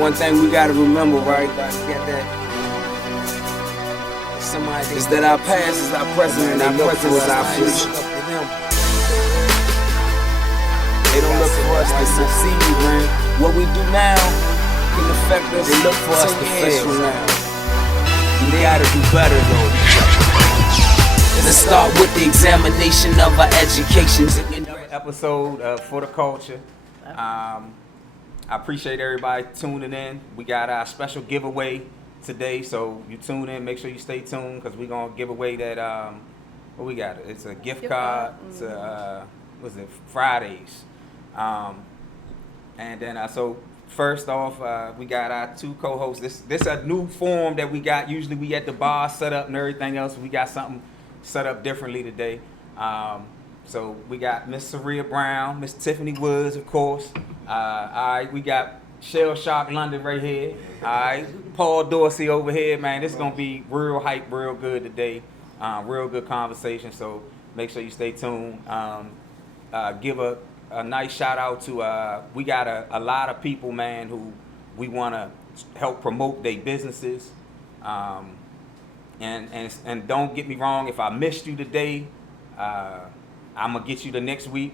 one thing we gotta remember, right? Is that our past is our present and our present is our future. They don't look for us to succeed, man. What we do now can affect us. They look for us to fail now. We gotta do better though. Let's start with the examination of our educations. Episode for the culture. I appreciate everybody tuning in. We got our special giveaway today, so you tune in. Make sure you stay tuned because we're gonna give away that. What we got? It's a gift card. It's a what's it? Fridays. And then so first off, we got our two co-hosts. This a new form that we got. Usually we at the bar set up and everything else. We got something set up differently today. So we got Miss Saria Brown, Miss Tiffany Woods, of course. All right, we got Shell Shock London right here. All right, Paul Dorsey over here, man. This is gonna be real hype, real good today. Real good conversation. So make sure you stay tuned. Give a nice shout out to we got a lot of people, man, who we want to help promote their businesses. And don't get me wrong, if I missed you today, I'm gonna get you the next week.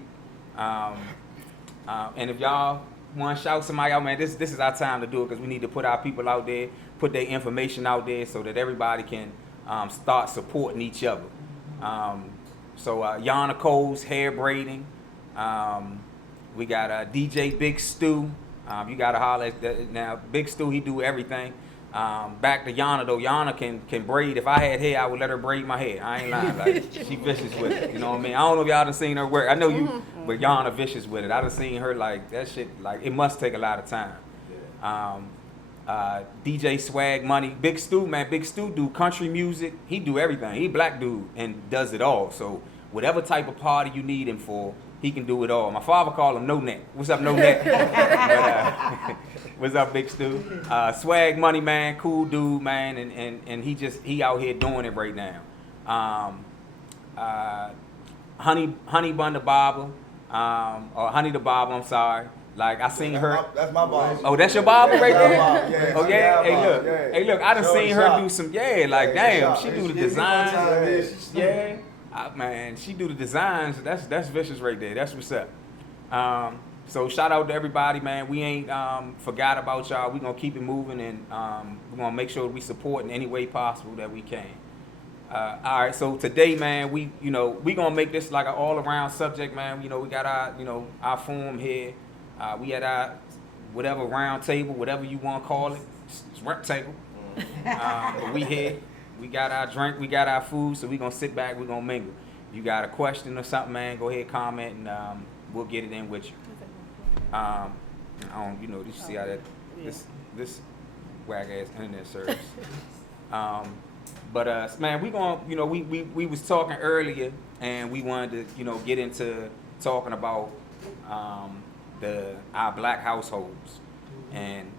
And if y'all want to shout somebody out, man, this is our time to do it because we need to put our people out there, put their information out there so that everybody can start supporting each other. So Yana Cole's hair braiding. We got DJ Big Stu. You gotta holler at that. Now Big Stu, he do everything. Back to Yana though. Yana can braid. If I had hair, I would let her braid my hair. I ain't lying. Like she vicious with it. You know what I mean? I don't know if y'all done seen her work. I know you, but Yana vicious with it. I done seen her like that shit. Like it must take a lot of time. DJ Swag Money, Big Stu, man. Big Stu do country music. He do everything. He black dude and does it all. So whatever type of party you need him for, he can do it all. My father called him No Neck. What's up, No Neck? But, what's up, Big Stu? Swag Money, man, cool dude, man, and he out here doing it right now. Honey Bun the Barber, or Honey the Barber, I'm sorry. Like I seen her. That's my barber. Oh, that's your barber right there? Yeah. Oh yeah. Yeah. Hey look, I done seen her do some. Yeah, like damn, she do the designs. Yeah. Man, she do the designs. That's vicious right there. That's what's up. So shout out to everybody, man. We ain't forgot about y'all. We gonna keep it moving, and we're gonna make sure we support in any way possible that we can. All right. So today, man, we gonna make this like an all around subject, man. We got our forum here. We at our whatever round table, whatever you want to call it. It's rep table. But we here. We got our drink, we got our food, so we gonna sit back, we gonna mingle. If you got a question or something, man, go ahead, comment, and we'll get it in with you. You see how that this wag ass internet service. But man, we gonna, we was talking earlier, and we wanted to, get into talking about our black households, and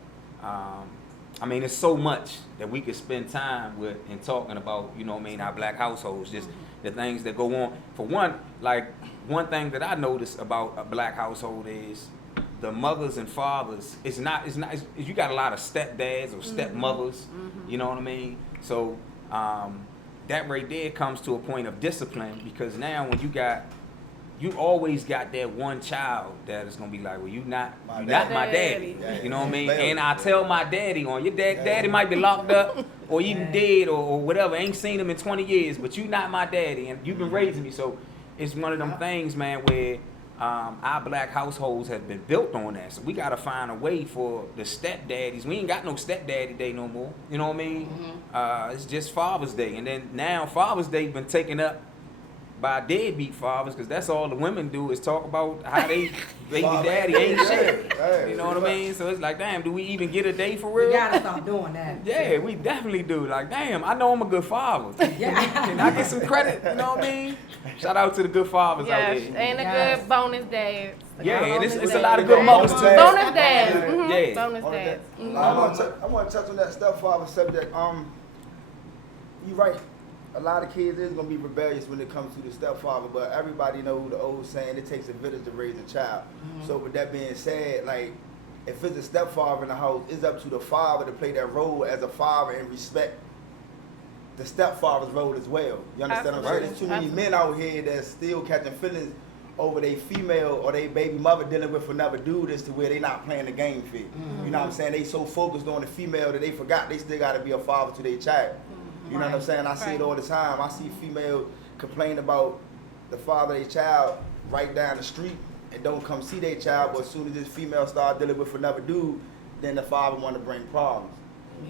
I mean, it's so much that we could spend time with and talking about, our black households, just the things that go on. For one, like one thing that I noticed about a black household is the mothers and fathers. It's you got a lot of stepdads or stepmothers, you know what I mean? So that right there comes to a point of discipline, because now when you always got that one child that is gonna be like, well, you not my daddy. You know what I mean? And I tell my daddy on your daddy might be locked up or even dead or whatever. Ain't seen him in 20 years, but you not my daddy, and you've been raising me. So it's one of them things, man, where our black households have been built on that. So we gotta find a way for the stepdaddies. We ain't got no stepdaddy day no more. You know what I mean? It's just Father's Day, and then now Father's Day been taken up by deadbeat fathers, because that's all the women do is talk about how they baby daddy ain't shit. You know what I mean? So it's like, damn, do we even get a day for real? We gotta stop doing that. Yeah, we definitely do. Like, damn, I know I'm a good father. Can I get some credit? You know what I mean? Shout out to the good fathers out there. And a good bonus dad. Yeah, and it's a lot of good mothers too. Bonus dads. Yeah. Bonus dads. I want to touch on that stepfather subject. You're right. A lot of kids is gonna be rebellious when it comes to the stepfather, but everybody know the old saying, it takes a village to raise a child. So with that being said, like, if it's a stepfather in the house, it's up to the father to play that role as a father and respect the stepfather's role as well. You understand what I'm saying? There's too many men out here that's still catching feelings over their female or their baby mother dealing with another dude as to where they not playing the game fit. You know what I'm saying? They so focused on the female that they forgot they still got to be a father to their child. You know what I'm saying? I see it all the time. I see females complain about the father of their child right down the street and don't come see their child, but as soon as this female start dealing with another dude, then the father want to bring problems.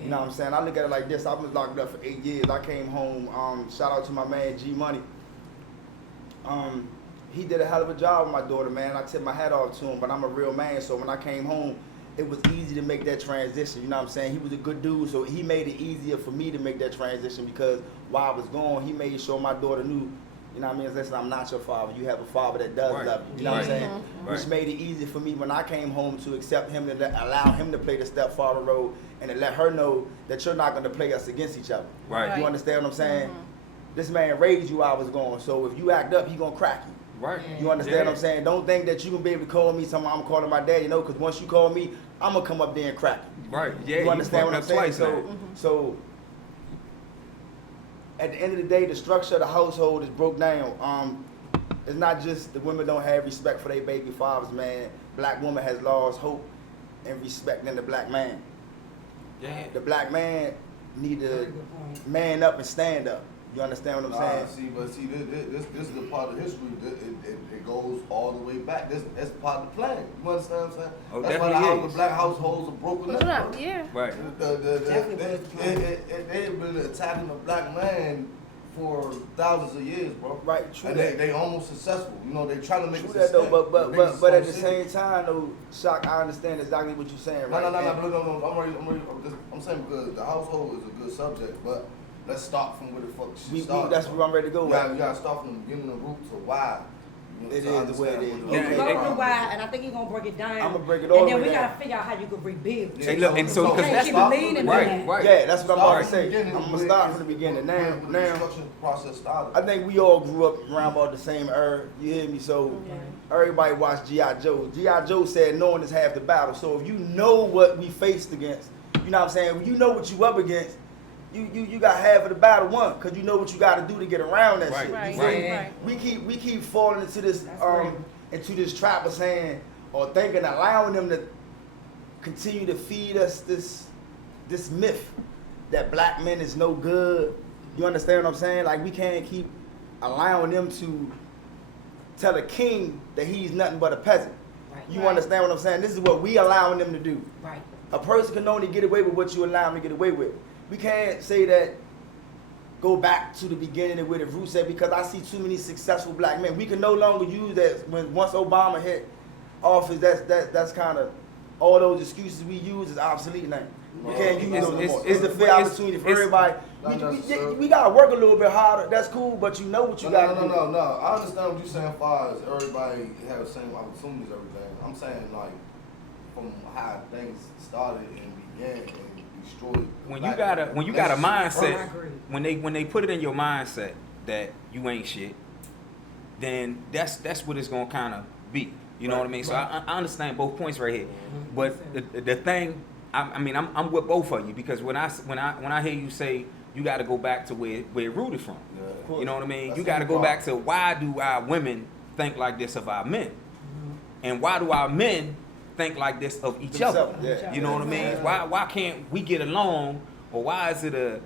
You know what I'm saying? I look at it like this. I was locked up for 8 years. I came home. Shout out to my man G Money. He did a hell of a job with my daughter, man. I tip my hat off to him, but I'm a real man. So when I came home, it was easy to make that transition. You know what I'm saying? He was a good dude, so he made it easier for me to make that transition because while I was gone, he made sure my daughter knew. You know what I mean? Listen, I'm not your father. You have a father that does love you. You know what I'm saying? Which made it easy for me when I came home to accept him and allow him to play the stepfather role and to let her know that you're not going to play us against each other. You understand what I'm saying? This man raised you while I was gone, so if you act up, he going to crack you. You understand what I'm saying? Don't think that you going to be able to call me something I'm calling my daddy. No, because once you call me, I'm going to come up there and crack you. You understand what I'm saying? So at the end of the day, the structure of the household is broke down. It's not just the women don't have respect for their baby fathers, man. Black woman has lost hope and respect in the black man. The black man need to man up and stand up. You understand what I'm saying? This is the part of history. It goes all the way back. That's part of the plan. You understand what I'm saying? Oh, that's why the black households are broken up. They've been attacking the black man for thousands of years, bro. True. And they almost successful. You know, they trying to make true it that though, successful. but at the same time though, Shock, I understand exactly what you're saying, right? No. I'm saying because the household is a good subject, but let's start from where the fuck she started. That's where I'm ready to go. You gotta start from the beginning, the roots of why. It is the way it is. Okay. Go through why, and I think you're gonna break it down. I'm gonna break it all. And then we gotta figure out how you can rebuild. Hey, look, and so because that's right. Yeah, that's what I'm about to say. I'm gonna start from the beginning. Now, process started. I think we all grew up around about the same era. You hear me? So everybody watched G.I. Joe. G.I. Joe said knowing is half the battle. So if you know what we faced against, you know what I'm saying? When you know what you up against, you got half of the battle won, because you know what you got to do to get around that shit. We keep falling into this trap of saying or thinking, allowing them to continue to feed us this myth that black men is no good. You understand what I'm saying? Like, we can't keep allowing them to tell a king that he's nothing but a peasant. You understand what I'm saying? This is what we allowing them to do. A person can only get away with what you allow them to get away with. We can't say that, go back to the beginning and where the roots at, because I see too many successful black men. We can no longer use that. Once Obama hit office, that's kind of, all those excuses we use is obsolete now. We can't use those anymore. It's a fair opportunity for everybody. We got to work a little bit harder. That's cool, but you know what you got to do. No. I understand what you're saying as far as everybody have the same opportunities, everything. I'm saying, like, from how things started and began and destroyed. When you got a mindset, when they put it in your mindset that you ain't shit, then that's what it's gonna kind of be. You know what I mean? So I understand both points right here. But the thing, I'm with both of you, because when I hear you say you got to go back to where it rooted from. You know what I mean? You got to go back to, why do our women think like this of our men, and why do our men think like this of each other? You know what I mean? Why can't we get along, or why is it a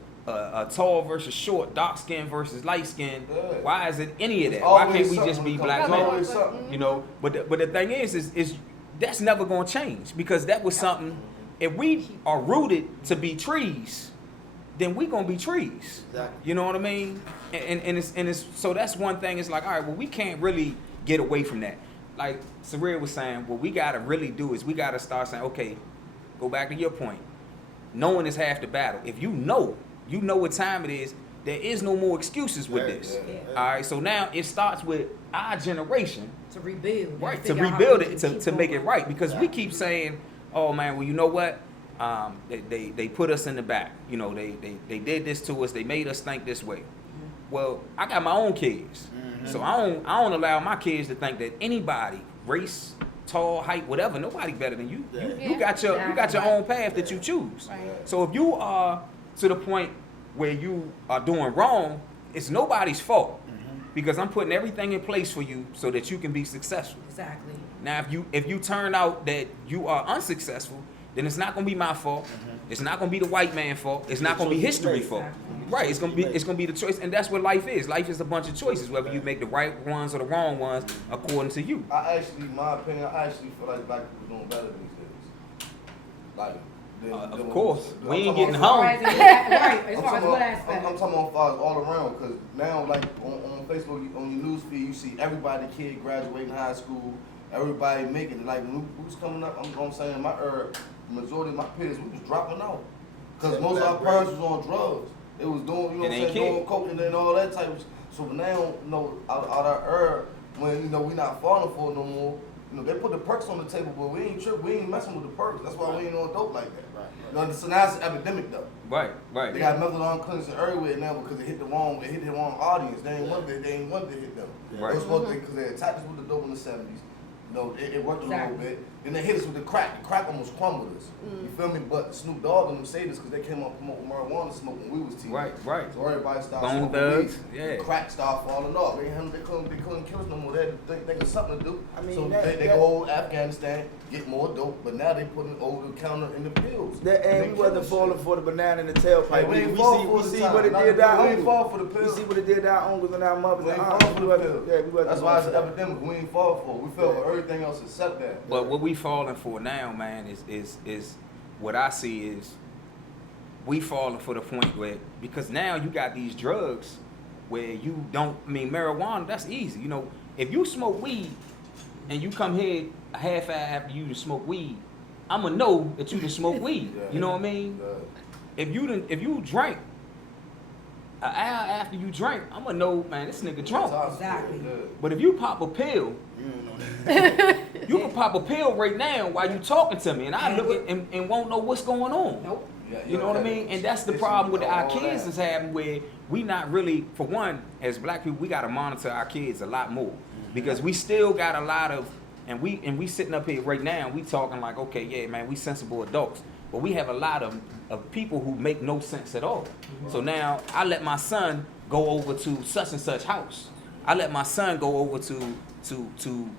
tall versus short, dark skin versus light skin? Why is it any of that? Why can't we just be black men? You know, but the thing is that's never gonna change, because that was something. If we are rooted to be trees, then we gonna be trees. You know what I mean? And it's so that's one thing. It's like, all right, well, we can't really get away from that. Like Sarir was saying, what we gotta really do is we gotta start saying, okay, go back to your point. Knowing is half the battle. If you know what time it is, there is no more excuses with this. All right, so now it starts with our generation to rebuild. Right, to rebuild it, to make it right. Because we keep saying, oh man, well, you know what? They put us in the back. You know, they did this to us. They made us think this way. Well, I got my own kids. So I don't allow my kids to think that anybody, race, tall, height, whatever. Nobody better than you. You Yeah. got your own path that you choose. Right. So if you are to the point where you are doing wrong, it's nobody's fault. Because I'm putting everything in place for you so that you can be successful. Exactly. Now, if you turn out that you are unsuccessful, then it's not gonna be my fault. It's not gonna be the white man's fault. It's not gonna be history's fault. Right? It's gonna be the choice, and that's what life is. Life is a bunch of choices, whether you make the right ones or the wrong ones according to you. My opinion, I actually feel like black people doing better these days. Like, Of course, we ain't getting As far home. as right, as I'm far as talking what about, aspect? I'm talking about fathers all around, because now, like, on Facebook, on your news feed, you see everybody, kid graduating high school, everybody making it. Like, when we was coming up, I'm saying, the majority of my peers, we was dropping out. Because most of our parents was on drugs. They was doing, you know what I'm saying, doing coke and all that type of shit. So now, you know, out of our when, you know, we not falling for it no more, you know, they put the perks on the table, but we ain't tripping, we ain't messing with the perks. That's why we ain't on dope like that. You know, so now it's an epidemic though. Right. They got methadone clinics everywhere now because it hit the wrong audience. They ain't want to hit them. Right. They was supposed to, because they attacked us with the dope in the 70s. You know, it worked a little bit. Then they hit us with the crack. The crack almost crumbled us. You feel me? But Snoop Dogg and them say this because they came up promoting marijuana smoke when we was teenagers. Right. So everybody started Bone smoking thugs, weed. yeah. The crack started falling off. They couldn't kill us no more. They had to think of something to do. I mean, so that- they go to Afghanistan, get more dope, but now they putting over the counter in the pills. And we wasn't falling for the banana in the tailpipe. Hey, we ain't we fall see, for we the see time. what it Not did to the our pill. We ain't uncles. fall for the We pill. see what it did to our uncles and our mothers We and ain't aunts. fall for the pill. Yeah, we wasn't. That's why it's an epidemic. We ain't fall for it. We fell for everything else except that. But what we falling for now, man, is what I see is we falling for the point where, because now you got these drugs where you don't, I mean, marijuana, that's easy. You know, if you smoke weed and you come here a half hour after you to smoke weed, I'ma know that you done smoke weed. Yeah. You know what I mean? If you drank an hour after you drank, I'ma know, man, this nigga drunk. Exactly. But if you pop a pill, you can pop a pill right now while you talking to me, and I look at and won't know what's going on. Nope. You know what I mean? And that's the problem with our kids is having, where we not really, for one, as black people, we got to monitor our kids a lot more, because we still got a lot of, and we sitting up here right now, we talking like, okay, yeah, man, we sensible adults, but we have a lot of people who make no sense at all. So now I let my son go over to such and such house. I let my son go over to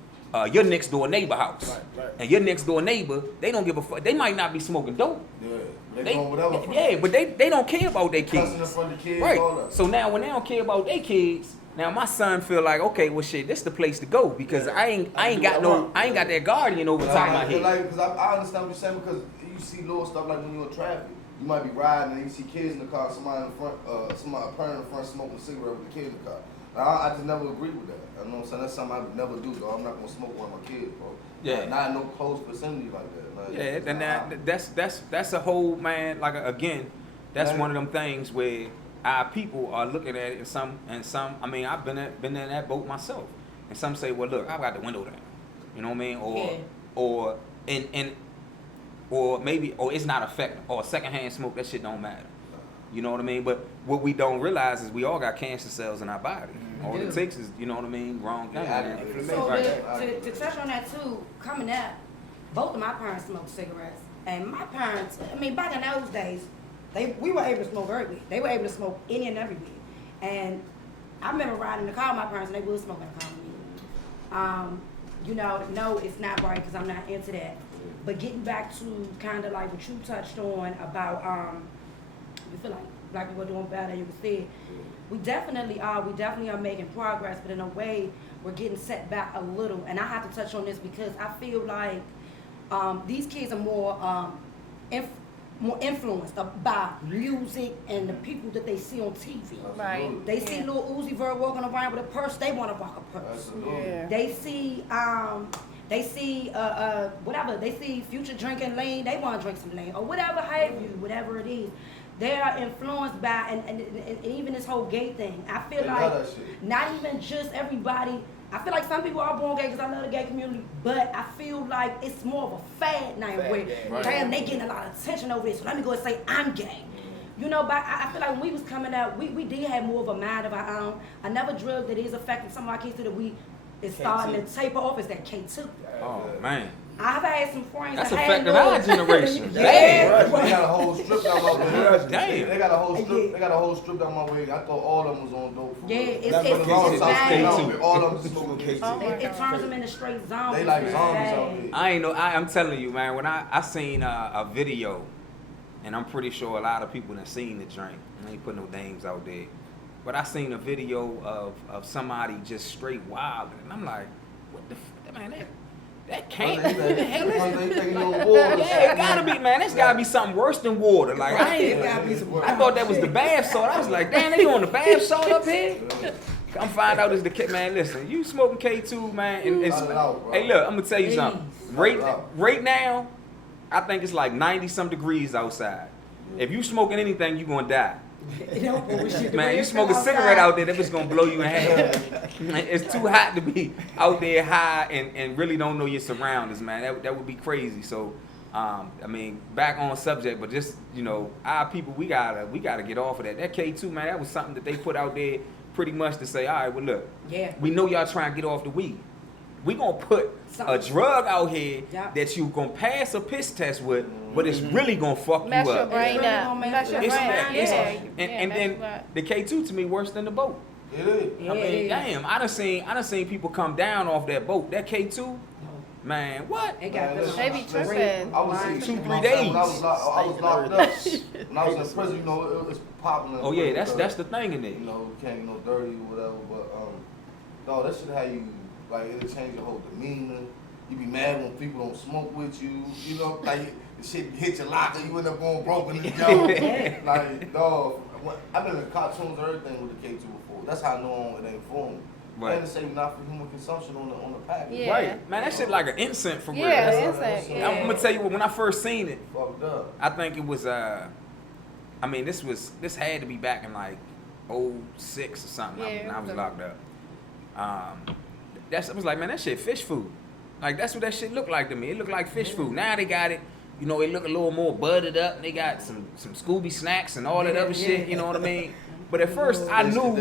your next door neighbor house. Right. And your next door neighbor, they don't give a fuck. They might not be smoking dope. Yeah. They doing whatever. Yeah, but they don't care about their kids. Cussing in front of the kids, Right. all that. So now when they don't care about their kids, now my son feel like, okay, well shit, this the place to go, because I ain't got that guardian over top of my head. Like, because I understand what you're saying, because you see little stuff like when you're in traffic. You might be riding and you see kids in the car, somebody in the front, a parent in the front smoking a cigarette with a kid in the car. Now, I just never agree with that. You know what I'm saying? That's something I would never do, though. I'm not gonna smoke one of my kids, bro. Yeah. Not in no close vicinity like that. Like, Yeah, and that's a whole, man. Like again, that's one of them things where our people are looking at it, and some. I mean, I've been in that boat myself, and some say, well, look, I got the window down. You know what I mean? Or maybe it's not affecting, or secondhand smoke, that shit don't matter. You know what I mean? But what we don't realize is we all got cancer cells in our body. All it takes is, you know what I mean, wrong thing. So Right. to touch on that too, coming up, both of my parents smoked cigarettes, and my parents, I mean, back in those days, we were able to smoke early. They were able to smoke any and everywhere. And I remember riding in the car with my parents, and they would smoke in the car with me. You know, no, it's not right, because I'm not into that. But getting back to kind of like what you touched on about, we feel like black people are doing better, you said. We definitely are making progress, but in a way, we're getting set back a little. And I have to touch on this because I feel like these kids are more influenced by music and the people that they see on TV. Right. They see Lil Uzi Vert walking around with a purse, they want to rock a purse. Yeah. They see whatever, they see Future drinking lean, they want to drink some lean, or whatever have you, whatever it is. They are influenced by, and even this whole gay thing. I feel like not even just everybody. I feel like some people are born gay because I love the gay community, but I feel like it's more of a fad now where, damn, they getting a lot of attention over this, so let me go and say I'm gay. You know, but I feel like when we was coming up, we did have more of a mind of our own. Another drug that is affecting some of our kids too that we is starting to taper off is that K2. Oh man. I've had some friends That's that had affecting our generation. Yeah. Damn. They got a whole strip down my way. Damn. They got a whole strip. They got a whole strip down my way. I thought all of them was on dope. Yeah, it's That's what it's it's bad. K2. All of them smoking K2. Oh, It turns them into straight zombies. They like man. zombies Bad. out there. I ain't know. I'm telling you, man. When I seen a video, and I'm pretty sure a lot of people that seen the drink. I ain't put no names out there, but I seen a video of somebody just straight wild, and I'm like, what the man? That can't. What the hell is it? Yeah, it gotta be, man. That's gotta be something worse than water. Like I thought that was the bath salt. I was like, damn, they doing the bath salt up here. Come find out it's the kid, man. Listen, you smoking K2, man. And it's, hey, look, I'm gonna tell you something. Right now, I think it's like 90-some degrees outside. If you smoking anything, you gonna die. Man, you smoke a cigarette out there, that bitch gonna blow you in half. It's too hot to be out there high and really don't know your surroundings, man. That would be crazy. So, I mean, back on subject, but just, you know, our people, we gotta get off of that. That K2, man, that was something that they put out there pretty much to say, all right, well, look, we know y'all trying to get off the weed. We gonna put a drug out here that you gonna pass a piss test with, but it's really gonna fuck Mess you your up. brain up. Mess your brain up. Yeah. And then the K2 to me worse than the boat. It is. I mean, damn, I done seen people come down off that boat. That K2, man, what? They got Man, them. They be tripping. I was seeing 2-3 days. When I was locked up. When I was in prison, you know, it was popular. Oh yeah, that's the thing in there. You know, you can't get no dirty or whatever, but no, that shit how you like it'll change your whole demeanor. You be mad when people don't smoke with you. You know, like the shit hit your locker, you end up going broke in the job. Like, dog, I've been in cartoons or everything with the K2 before. That's how I know it ain't for me. Right. And to say not for human consumption on the package. Yeah. Right, man, that shit like an incense for real. Yeah, That's- incense, yeah. I'm gonna tell you what, when I first seen it, Fucked up. I think it was I mean this had to be back in like 06 or something Yeah, when I was so- locked up. I was like, man, that shit fish food. Like that's what that shit looked like to me. It looked like fish food. Now they got it, you know, it look a little more buttered up. They got some Scooby snacks and all that other shit, you know what I mean? But at first I knew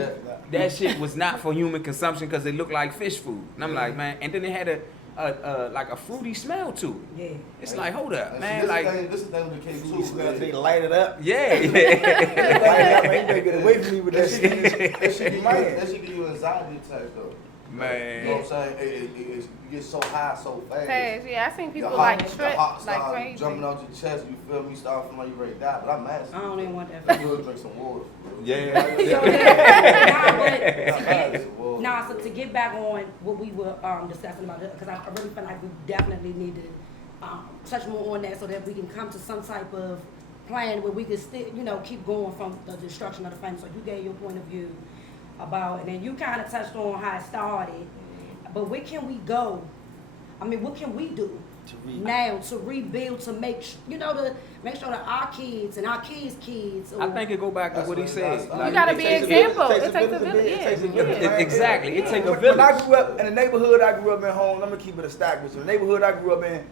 that shit was not for human consumption because it looked like fish food. And I'm like, man, and then it had a like a fruity smell to it. Yeah. It's like, hold up, And man, see, like this is the thing with the K2. You smell, they light it up. yeah. Light it up, man. You better get away from me with that shit. That shit give you anxiety attacks though. Man. You know what I'm saying? You get so high so fast. Fast. Yeah, I seen people Your like heart- trip your heart like start crazy. jumping out your chest, you feel me? Start feeling like you ready to die, but I'm mad. I don't even want that. You will drink some water. Yeah. Nah, so to get back on what we were discussing about it, because I really feel like we definitely need to touch more on that so that we can come to some type of plan where we can still, you know, keep going from the destruction of the family. So you gave your point of view about, and then you kind of touched on how it started, but where can we go? I mean, what can we do now to rebuild, to make you know, to make sure that our kids and our kids' kids. I think it go back to what he said. You gotta be an example. It takes a village. Yeah. Exactly. It takes a When village. I grew up in the neighborhood I grew up in home, I'm gonna keep it a stack with you. The neighborhood I grew up in,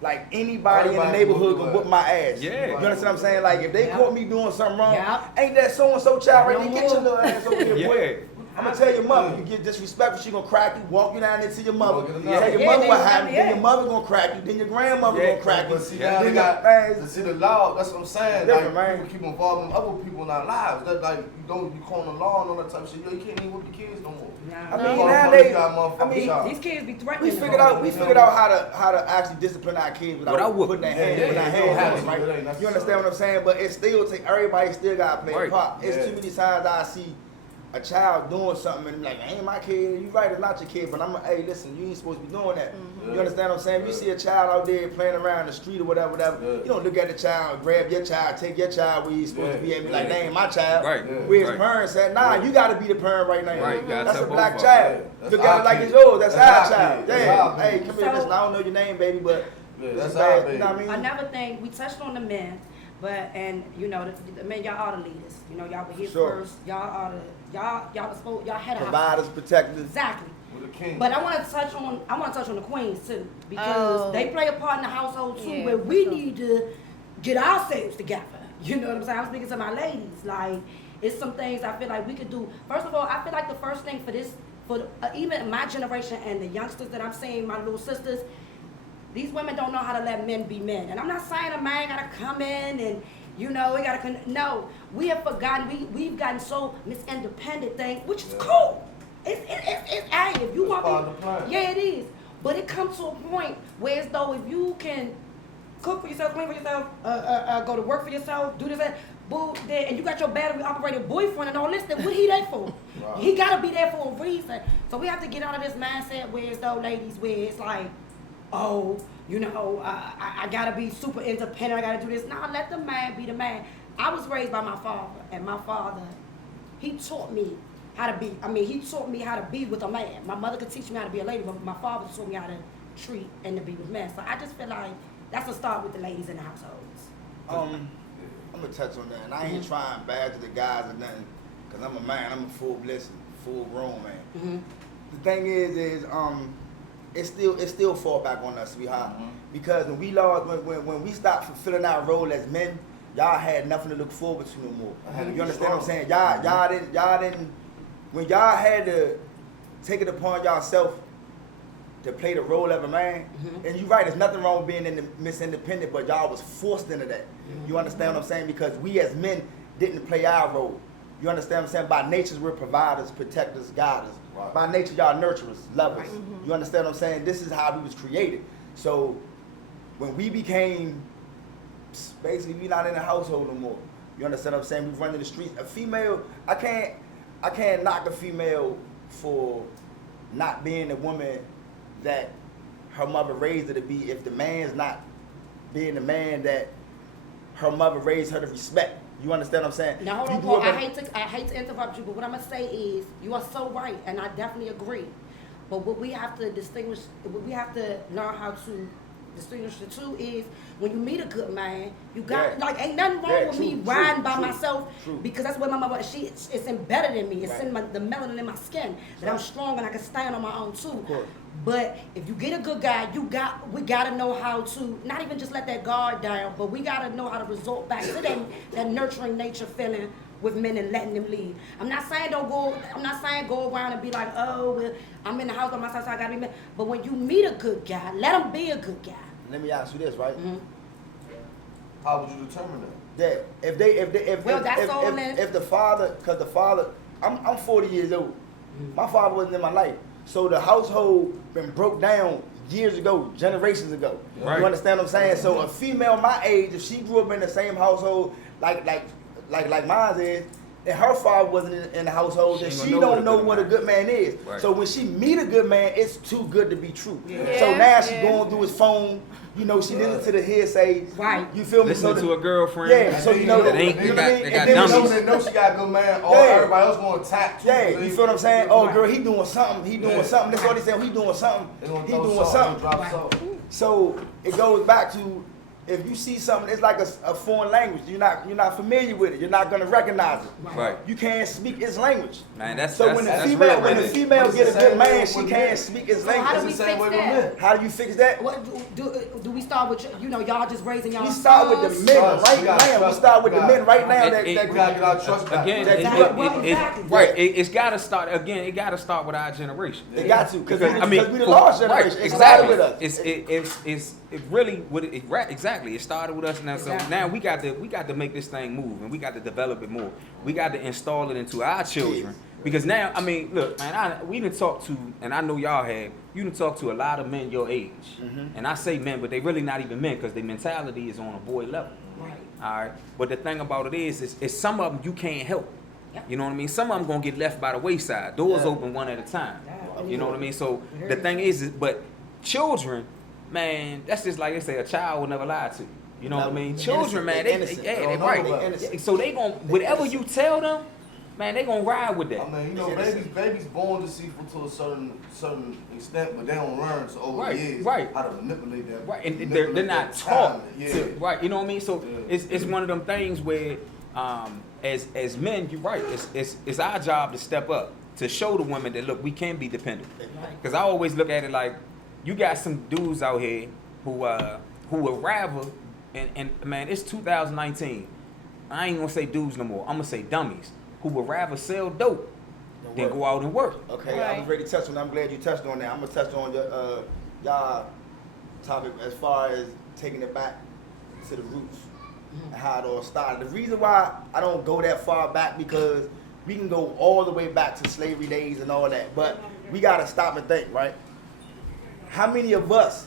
like anybody in the Everybody neighborhood would could do whoop my ass. Yeah. You understand what I'm saying? Like if they Yeah. caught me doing something wrong, Yeah. ain't that so and so child right No there? Get your more. little ass over here, Yeah. boy. I'm gonna tell your mother, you get disrespectful, she gonna crack you, walk you down there to your mother. gonna get Tell another. your Yeah, mother then what you happened, come then here. your mother gonna crack you, then your grandmother Yeah. gonna crack you. But see, Then now they your- got, man, see the law, that's what I'm saying. Different, Like, man. people keep involving other people in our lives. That like, you calling the law and all that type of shit. Yo, you can't even whip your kids no more. I Nah. mean, Call the now police, they, got I motherfucking mean, shot. These kids be threatening. we to figured go. out how to actually discipline our kids Without without whooping. putting their hands Yeah, putting our yeah, hands yeah, on them, yeah, right? it ain't You necessary. understand what I'm saying? But it still take everybody still gotta play a Right. part. It's Yeah. too many times I see a child doing something and be like, ain't my kid. You right, it's not your kid, but I'm hey, listen, you ain't supposed to be doing that. Mm-hmm. You understand what I'm saying? If you see a child out there playing around the street or whatever, Yeah. you don't look at the child, grab your child, take your child where you supposed to be and be like, that ain't my child. Right. Yeah. Where his Right. parents said, nah, you gotta be the parent right now. Right, you gotta That's tell a both black of child. them. Yeah, Look that's at our it like kid. it's yours. That's That's our our child. kid. That's Damn. our Hey, kid. come here, So- listen, I don't know your name, baby, but Yeah, it's that's bad, our you baby. know what I mean? Another thing, we touched on the men, but and you know the men, y'all are the leaders. You know, y'all were here Sure. first. Y'all are the y'all had a house. Providers, protectors. Exactly. With the king. But I want to touch on the queens too, because Oh. they play a part in the household too, Yeah, where for we sure. need to get ourselves together. You know what I'm saying? I'm speaking to my ladies. Like, it's some things I feel like we could do. First of all, I feel like the first thing for this for even my generation and the youngsters that I'm seeing, my little sisters, these women don't know how to let men be men. And I'm not saying a man gotta come in and, you know, we gotta, no. We have forgotten, we've gotten so this independent thing, which is cool. It's hey, if you want me, yeah, it is. But it comes to a point where as though if you can cook for yourself, clean for yourself, go to work for yourself, do this, that, boo, and you got your battery operated boyfriend and all this, then what he there for? Right. He gotta be there for a reason. So we have to get out of this mindset where as though ladies, where it's like, oh, you know, I gotta be super independent, I gotta do this. Nah, let the man be the man. I was raised by my father, and my father, he taught me how to be, he taught me how to be with a man. My mother could teach me how to be a lady, but my father taught me how to treat and to be with men. So I just feel like that's a start with the ladies in the households. I'm gonna touch on that, and I ain't trying bad to the guys or nothing, cause I'm a man, I'm a full grown man. The thing is it still fall back on us, sweetheart, because when we lost, when we stopped fulfilling our role as men, y'all had nothing to look forward to no more. You understand what I'm saying? Y'all didn't. When y'all had to take it upon yourself to play the role of a man, and you're right, there's nothing wrong with being Miss Independent, but y'all was forced into that. You understand what I'm saying? Because we as men didn't play our role. You understand what I'm saying? By nature, we're providers, protectors, guiders. Right. By nature, y'all nurturers, lovers. You understand what I'm saying? This is how we was created. So when we became, basically, we not in the household no more. You understand what I'm saying? We run in the streets. A female, I can't knock a female for not being the woman that her mother raised her to be if the man's not being the man that her mother raised her to respect. You understand what I'm saying? Now hold on, Paul. I hate to interrupt you, but what I'm gonna say is you are so right, and I definitely agree. But what we have to distinguish, what we have to learn how to distinguish the two is when you meet a good man, you got like ain't nothing wrong with me riding by myself because that's what my mother. It's embedded in me. It's in the melanin in my skin that I'm strong and I can stand on my own too. But if you get a good guy, we gotta know how to not even just let that guard down, but we gotta know how to resort back to that nurturing nature feeling with men and letting them lead. I'm not saying go around and be like, oh, well, I'm in the house by myself, so I gotta be men. But when you meet a good guy, let him be a good guy. Let me ask you this, right? How would you determine that? If the father, because the father, I'm 40 years old. My father wasn't in my life. So the household been broke down years ago, generations ago. Right. You understand what I'm saying? So a female my age, if she grew up in the same household like mine is, and her father wasn't in the household, then she don't know what a good man is. Right. So when she meet a good man, it's too good to be true. Yeah. So now she going through his phone. You know, she listens to the hearsay. Right. You feel me? Listen to a girlfriend. Yeah. So you know that ain't. You got dummies. They know she got a good man. Everybody else going to attack. Yeah. You feel what I'm saying? Oh, girl, he doing something. He doing something. That's what they say. He doing something. He doing something. So it goes back to if you see something, it's like a foreign language. You're not familiar with it. You're not gonna recognize it. Right. You can't speak its language. Man, that's when the female get a good man, she can't speak its language. How do we fix that? How do you fix that? What do we start with? Y'all just raising y'all. We start with the men right now. We start with the men right now. That we gotta get our trust back. Again, right. It's gotta start again. It gotta start with our generation. It got to because we the lost generation. Right, it started with It us. really what it exactly. It started with us now, so now we got to make this thing move, and we got to develop it more. We got to install it into our children because now, look, man, we done talked to, and I know y'all have. You done talked to a lot of men your age, and I say men, but they really not even men because their mentality is on a boy level. Right. All right. But the thing about it is some of them you can't help. Yep. You know what I mean? Some of them gonna get left by the wayside. Doors open one at a time. Yeah. You know what I mean? So the thing is, but children. Man, that's just like they say, a child will never lie to you. You know what I mean? Children, man, they right. So they gon' whatever you tell them, man, they gonna ride with that. Babies born deceitful to a certain extent, but they don't learn over the years how to manipulate that. Right, and they're not taught to. Right, you know what I mean? So it's one of them things where, as men, you're right. It's our job to step up to show the women that look, we can be dependent. Because I always look at it like. You got some dudes out here who would rather, and man, it's 2019. I ain't gonna say dudes no more. I'm gonna say dummies who would rather sell dope than go out and work. Okay, I was Right. ready to touch on that. I'm glad you touched on that. I'm gonna touch on your y'all topic as far as taking it back to the roots and how it all started. The reason why I don't go that far back because we can go all the way back to slavery days and all that, but we gotta stop and think, right? How many of us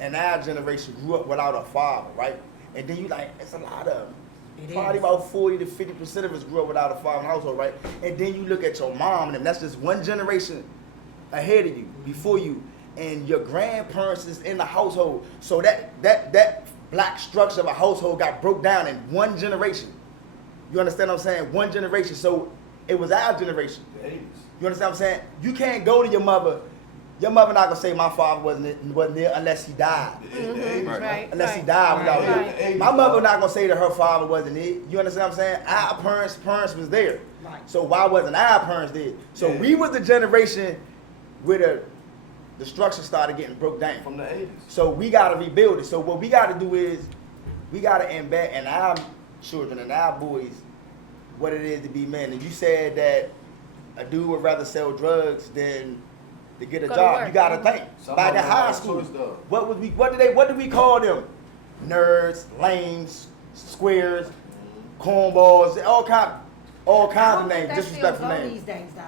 in our generation grew up without a father, right? And then you like, it's a lot of them. Probably about 40 to 50% of us grew up without a father in the household, right? And then you look at your mom and them, that's just one generation ahead of you, before you, and your grandparents is in the household. So that black structure of a household got broke down in one generation. You understand what I'm saying? One generation. So it was our generation. The 80s. You understand what I'm saying? You can't go to your mother. Your mother not gonna say my father wasn't there unless he died. Right. Unless he died when y'all Right. here. My mother not gonna say that her father wasn't there. You understand what I'm saying? Our parents was there. Right. So why wasn't our parents there? So Yeah. we was the generation where the structure started getting broke down. From the 80s. So we gotta rebuild it. So what we gotta do is we gotta embed in our children and our boys what it is to be men. And you said that a dude would rather sell drugs than to get a Go to job. work. You gotta think. Some Back of in them high have school, choice, though. what did we call them? Nerds, lames, squares, cornballs, all kinds of names, disrespectful names. These days, though.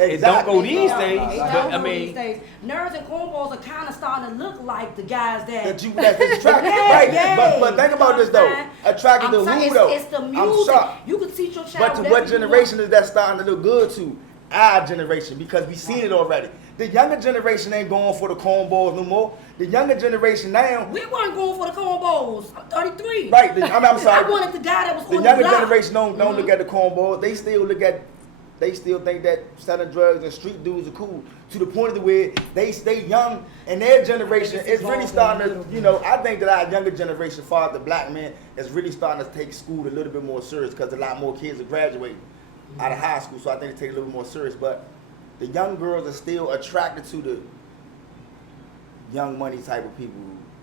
It don't go these It days, don't but I go these mean, days. Nerds and cornballs are kind of starting to look like the guys That's attractive, Yeah, right? yeah. But think about this though. Attracted to I'm who saying though? it's the I'm music. shocked. You could teach your child. But to whatever what you generation want. is that starting to look good to? Our generation, because we seen it already. The younger generation ain't going for the cornballs no more. The younger generation now, We weren't going for the cornballs. I'm 33. right? I'm sorry. I wanted the guy that was The on younger the block. generation don't look at the cornballs. They still think that selling drugs and street dudes are cool. To the point of where they stay young, and their generation is really starting to, I think that our younger generation, far as the black man, is really starting to take school a little bit more serious because a lot more kids are graduating out of high school. So I think they take it a little bit more serious. But the young girls are still attracted to the young money type of people.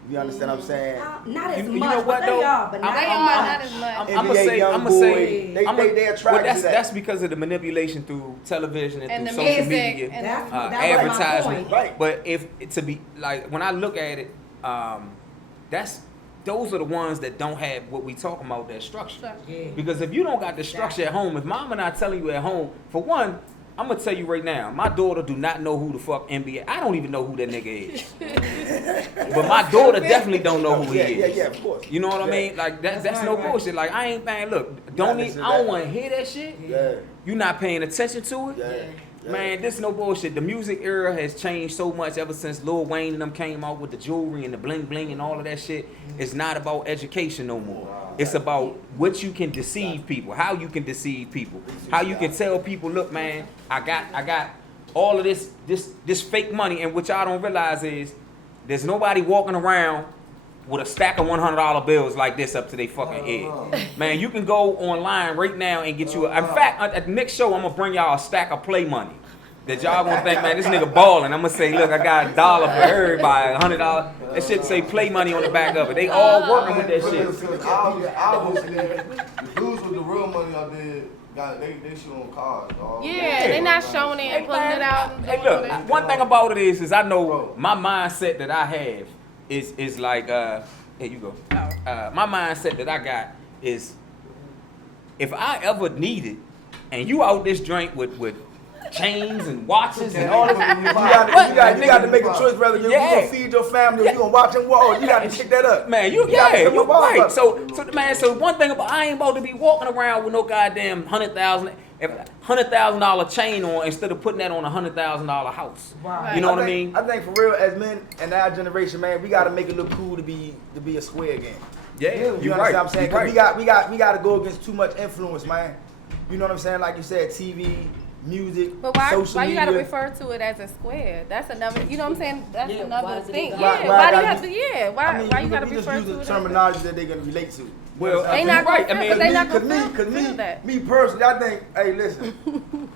You understand what I'm saying? Not as You much, know what, but though? they are, but not They as are much. not as much. NBA I'ma young say, boy, they attracted to that. that's because of the manipulation through television and And through the social music media, and That's- the, that was my advertisement. point. Right. But if to be like when I look at it, those are the ones that don't have what we talking about, that structure. Yeah. Because if you don't got the structure at home, if mama not telling you at home, for one, I'm gonna tell you right now, my daughter do not know who the fuck NBA. I don't even know who that nigga is. But my daughter definitely don't know who he is. Yeah, of course. You know what I Yeah. mean? Like that's That's no right, right. bullshit. Like I ain't man, look, Not I don't listening want to to hear that shit. Yeah. You not paying attention to it. Yeah. Yeah. Man, this no bullshit. The music era has changed so much ever since Lil Wayne and them came out with the jewelry and the bling bling and all of that shit. It's not about education no more. It's about what you can deceive people, how you can deceive people, how you can tell people, look, man, I got all of this fake money, and what y'all don't realize is there's nobody walking around with a stack of $100 bills like this up to their fucking head. Man, you can go online right now and get you in fact, at the next show, I'm gonna bring y'all a stack of play money. That y'all gonna think, man, this nigga balling. I'm gonna say, look, I got $1 for everybody, $100. That shit say play money on the back of it. They all working with that shit. Because obviously, the dudes with the real money out there, they showing cars, dog. yeah, they not showing it and pulling it out. And Hey, doing look, it. one thing about it is I know my mindset that I have is like, here you go. My mindset that I got is, if I ever need it, and you out this drink with chains and watches and all this, You got to make a choice whether you gonna feed your family or you gonna watch them wall. You got to pick that up. man, you gotta pick you're them up. right. So one thing about, I ain't about to be walking around with no goddamn $100,000 chain on instead of putting that on a $100,000 house. Right. You know what I mean? I think for real, as men in our generation, man, we got to make it look cool to be a square again. Yeah, You understand what I'm saying? 'Cause we got to go against too much influence, man. You know what I'm saying? Like you said, TV, music, But why social you media. gotta refer to it as a square? That's another, you know what I'm saying? That's Yeah, another why is it thing. a Yeah, dot? why do you have to? Yeah, why I mean, you gotta we just refer use to the it? terminology that they're gonna relate to. Well, They not right. gonna I mean, feel- they not Cause gonna feel that. me personally, I think, hey, listen,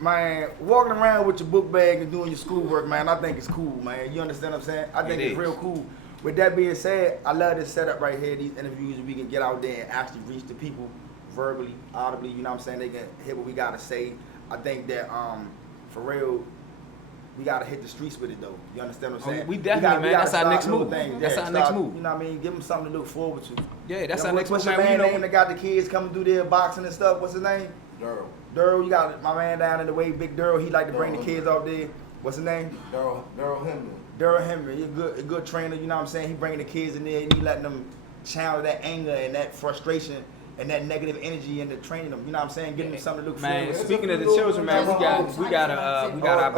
man, walking around with your book bag and doing your schoolwork, man, I think it's cool, man. You understand what I'm saying? I think It it's is. real cool. With that being said, I love this setup right here, these interviews, we can get out there and actually reach the people verbally, audibly, you know what I'm saying? They can hear what we gotta say. I think that for real, we gotta hit the streets with it though. You understand what I'm saying? We definitely, man. That's our next move. That's our next move. You know what I mean? Give them something to look forward to. Yeah, that's our what's next move. What's your man name that got the kids coming through there boxing and stuff? What's his name? Durrell. You got my man down in the way, Big Durrell. He like to bring the kids out there. What's his name? Durrell Henry. Durrell Henry. He's a good trainer. You know what I'm saying? He bringing the kids in there and he letting them channel that anger and that frustration and that negative energy into training them. You know what I'm saying? Getting them something to look forward to. Speaking of the children, man, we got our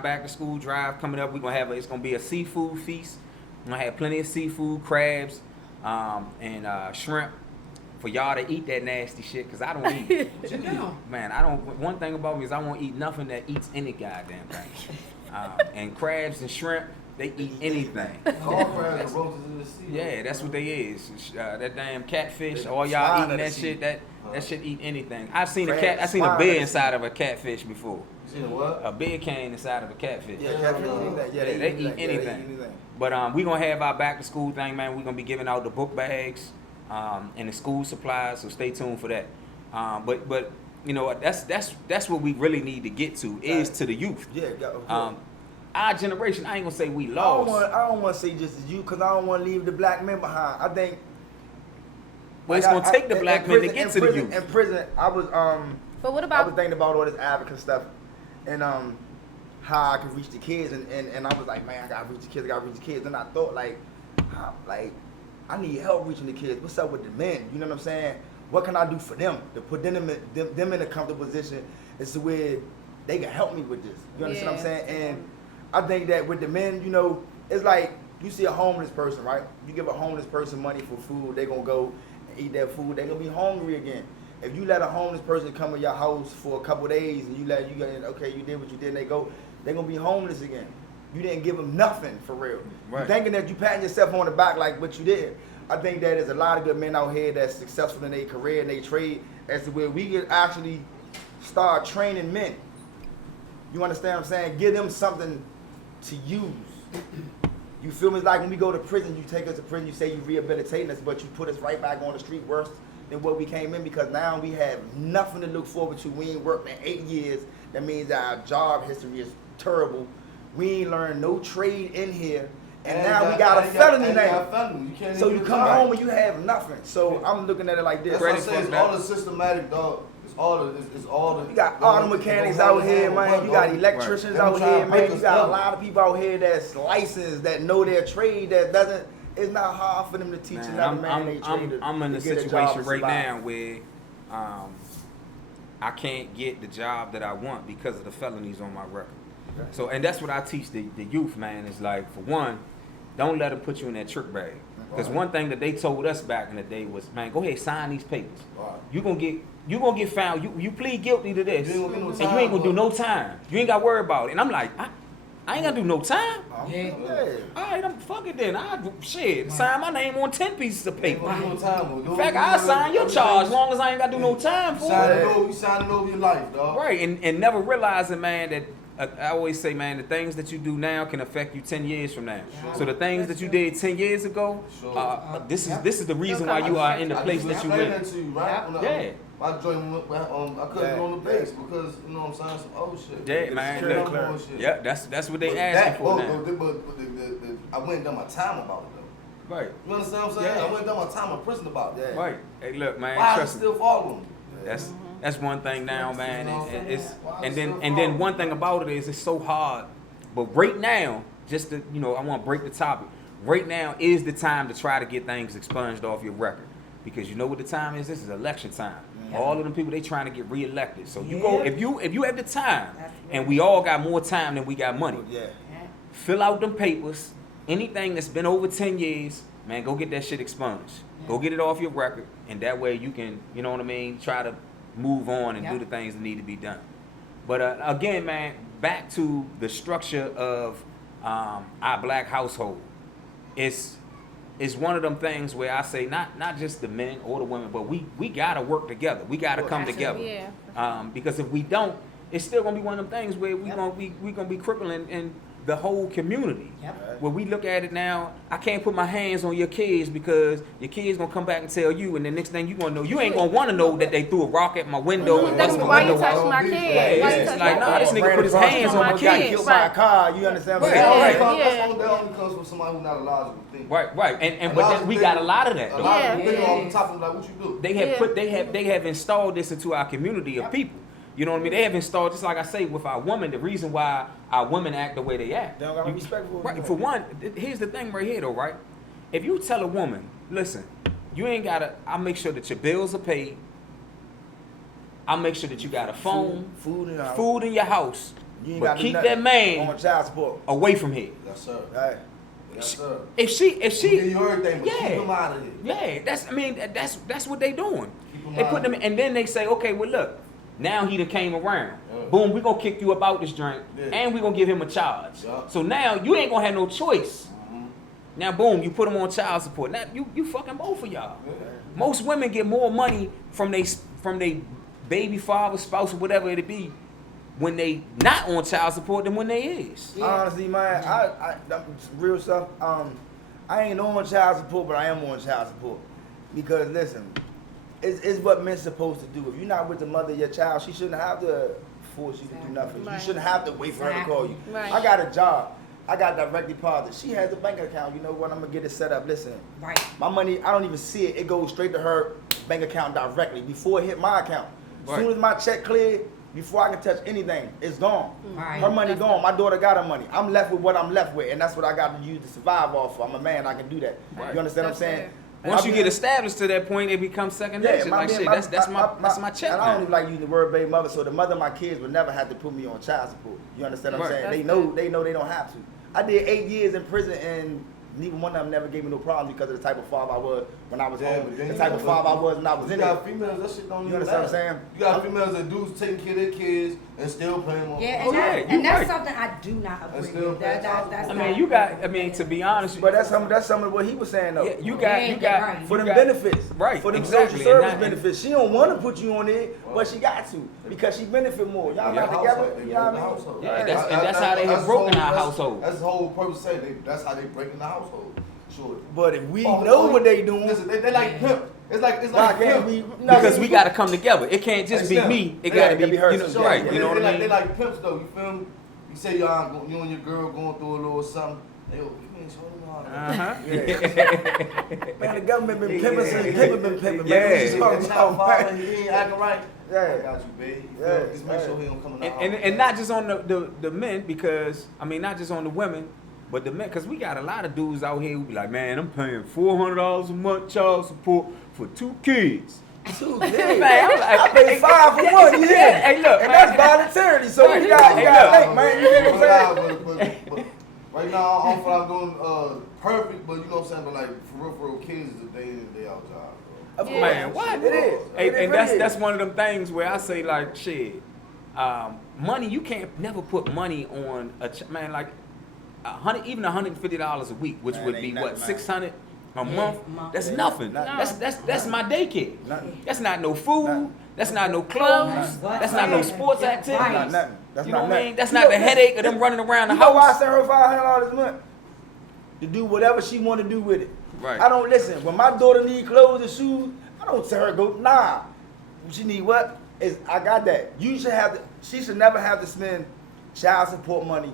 back to school drive coming up. It's gonna be a seafood feast. We're gonna have plenty of seafood, crabs, and shrimp for y'all to eat that nasty shit, because I don't eat. Man, I don't. One thing about me is I won't eat nothing that eats any goddamn thing. And crabs and shrimp, they eat anything. Crabs roasted in the sea. Yeah, that's what they is. That damn catfish, all y'all eating that shit. That shit eat anything. I seen a bear inside of a catfish before. You seen a what? A bear came inside of a catfish. Yeah, catfish. They eat anything. But we gonna have our back to school thing, man. We're gonna be giving out the book bags and the school supplies. So stay tuned for that. But you know that's what we really need to get to is to the youth. Yeah. Our generation, I ain't gonna say we lost. I don't want to say just as you, because I don't want to leave the black men behind. I think. Well, it's gonna take the black men to get to the youth. In prison, I was But what about? I was thinking about all this advocate stuff, and how I could reach the kids, and I was like, man, I gotta reach the kids. And I thought like I need help reaching the kids. What's up with the men? You know what I'm saying? What can I do for them to put them in a comfortable position as to where they can help me with this? You understand what I'm saying? And I think that with the men, you know, it's like you see a homeless person, right? You give a homeless person money for food, they're going to go and eat that food. They're going to be hungry again. If you let a homeless person come to your house for a couple of days and you did what you did, and they're going to be homeless again. You didn't give them nothing for real. Right. You're thinking that you patting yourself on the back like what you did. I think that there's a lot of good men out here that's successful in their career and their trade as to where we could actually start training men. You understand what I'm saying? Give them something to use. You feel me? It's like when we go to prison, you take us to prison, you say you rehabilitating us, but you put us right back on the street worse than what we came in, because now we have nothing to look forward to. We ain't worked in 8 years. That means that our job history is terrible. We ain't learned no trade in here. And now we got a felony now. So you come home and you have nothing. So I'm looking at it like this. That's what I say, it's all the systematic, dog. It's all the. You got auto mechanics out here, man. You got electricians out here, man. You got a lot of people out here that's licensed, that know their trade, that doesn't. It's not hard for them to teach another man their trade. I'm in a situation right now where I can't get the job that I want because of the felonies on my record. So, and that's what I teach the youth, man. Is like, for one, don't let them put you in that trick bag. Because one thing that they told us back in the day was, man, go ahead, sign these papers. You gonna get found. You plead guilty to this, and you ain't gonna do no time. You ain't got to worry about it. And I'm like, I ain't gonna do no time. Yeah. All right, I'm fuck it then. Sign my name on 10 pieces of paper. In fact, I'll sign your charge as long as I ain't gotta do no time for it. You signing over your life, dog. Right, and never realizing, man, that I always say, man, the things that you do now can affect you 10 years from now. So the things that you did 10 years ago, this is the reason why you are in the place that you in. Yeah. I joined. I couldn't go on the base because you know what I'm saying, some old shit. Yeah, man. Yeah, that's what they asking for now. But I went and done my time about it though. Right. You understand what I'm saying? Yeah. I went and done my time in prison about it. Right. Hey, look, man. Why trust is it me. still following? That's one thing now, man. And then one thing about it is it's so hard. But right now, just to, I want to break the topic. Right now is the time to try to get things expunged off your record, because you know what the time is. This is election time. All of them people, they trying to get reelected. So you go if you have the time, and we all got more time than we got money. Fill out them papers. Anything that's been over 10 years, man, go get that shit expunged. Go get it off your record, and that way you can, you know what I mean, try to move on and do the things that need to be done. But again, man, back to the structure of our black household. It's one of them things where I say not just the men or the women, but we gotta work together. We gotta come together. Because if we don't, it's still gonna be one of them things where we gonna be crippling and the whole community. Yep. Where we look at it now, I can't put my hands on your kids because your kids gonna come back and tell you, and the next thing you gonna know, you ain't gonna want to know that they threw a rock at my window and bust my Why you window touch out. my kid? Yeah, Why you it's touch like, my nah, this kid? nigga put his hands on my Got kids. killed by a car. You understand what I'm Right. saying? Right. That only comes from somebody who's not a logical thinker. Right. And but then we got a lot of that A though. lot Yeah. of people on the top of like, what you do? They have installed this into our community of people. You know what I mean? They have installed, just like I say, with our women, the reason why our women act the way they act. They don't got no respect for it. Right. For one, here's the thing right here though, right? If you tell a woman, listen, you ain't gotta, I'll make sure that your bills are paid. I'll make sure that you got a phone, food in the house. food in your house. You ain't But gotta do keep nothing that man on child support. away from here. Yes, sir. Right. Yes, sir. If she Give you everything, but Yeah. keep them out of here. Yeah, that's what they doing. Keep 'em They out. put them, and then they say, okay, well look, now he done came around. Yeah. Boom, we gonna kick you up out this drink, Yeah. and we gonna give him a charge. Yeah. So now you ain't gonna have no choice. Mhm. Now boom, you put him on child support. Now you fucking both of y'all. Yeah. Most women get more money from they baby father, spouse, or whatever it be, when they not on child support than when they is. Honestly, man, that's real stuff. I ain't on child support, but I am on child support because listen, it's what men's supposed to do. If you're not with the mother of your child, she shouldn't have to force you to do nothing. You Right. shouldn't have to wait for her to call you. Right. I got a job. I got direct deposit. She has a bank account. You know what? I'm gonna get it set up. Listen, Right. my money, I don't even see it. It goes straight to her bank account directly before it hit my account. As Right. soon as my check cleared, before I can touch anything, it's gone. Right. Her money gone. My daughter got her money. I'm left with what I'm left with, and that's what I got to use to survive off of. I'm a man. I can do that. Right. You understand That's what I'm saying? fair. And Once I you mean- get established to that point, it becomes second nature. Like shit, that's my check And I don't now. even like using the word baby mother, so the mother of my kids would never have to put me on child support. You understand what I'm Right. saying? They That's know they don't have to. I did 8 years in prison, and neither one of them never gave me no problem because of the type of father I was when I was Yeah, home, but then the you type of got- father I was when I was You in it. got females, that shit don't You even understand what I'm matter. saying? You got females that do taking care of their kids and still paying them. Yeah, Oh, and, yeah, that, you and that's right. something I do not agree still with. paying That's I not- mean, you got. I mean, to be honest, But that's some of what he was saying though. yeah, you Yeah, got right. For you them got- benefits, right, For them exactly, social and service not- benefits, she don't want to put you on it, but she got to because she benefit more. Y'all Yeah. not together. Household, You know what I mean? household. Yeah, that's how they have that's broken whole- our that's- household. That's the whole purpose. Say that's how they breaking the household. Sure. But if we Oh, know oh, what they doing, Listen, they like pimp. It's why like can't pimp. we? Because we got to come together. It can't just be Exactly. me. It Yeah, got to it gotta be be her. you know, Sure. right. Yeah, You know what I mean? They like pimps though. You feel me? You say you and your girl going through a little something. They go, you ain't showing me how to. Man, the government been pimping since pimping been pimping. Yeah. Man, what you talking It's about, not man? father, he ain't acting right. Yeah. I got you, babe. You feel Yeah, me? Just make sure he don't come in the house. And not just on the men, because I mean not just on the women, but the men, because we got a lot of dudes out here who be like, man, I'm paying $400 a month child support for 2 kids. Too Man, big. I'm like, I pay 5 for one. You hear? yeah, hey, look, and man. that's voluntarily. So Right. you got Hey, think, look. man. You hear what I'm saying? But right now, I don't feel like I'm doing perfect, but you know what I'm saying? But like, for real, kids is a day in and day out job, bro. Of Yeah. course. Man, what? It is. Hey, It and really that's is. one of them things where I say like, shit, money, you can't never put money on man, like even $150 a week, which Man, would ain't be nothing, what, man. 600 a Yeah, month? month. That's Yeah, nothing. nothing. That's my daycare. Nothing. That's not no food. Nothing. That's not no clothes. Nothing. That's not no sports Yeah, activities. right. Not nothing. That's You not know what I nothing. mean? That's You not know, the listen, headache of them running around the You know why I house. send her $500 a month? To do whatever she want to do with it. Right. I don't listen. When my daughter need clothes and shoes, I don't tell her go. Nah, she need what? I got that. You should have. She should never have to spend child support money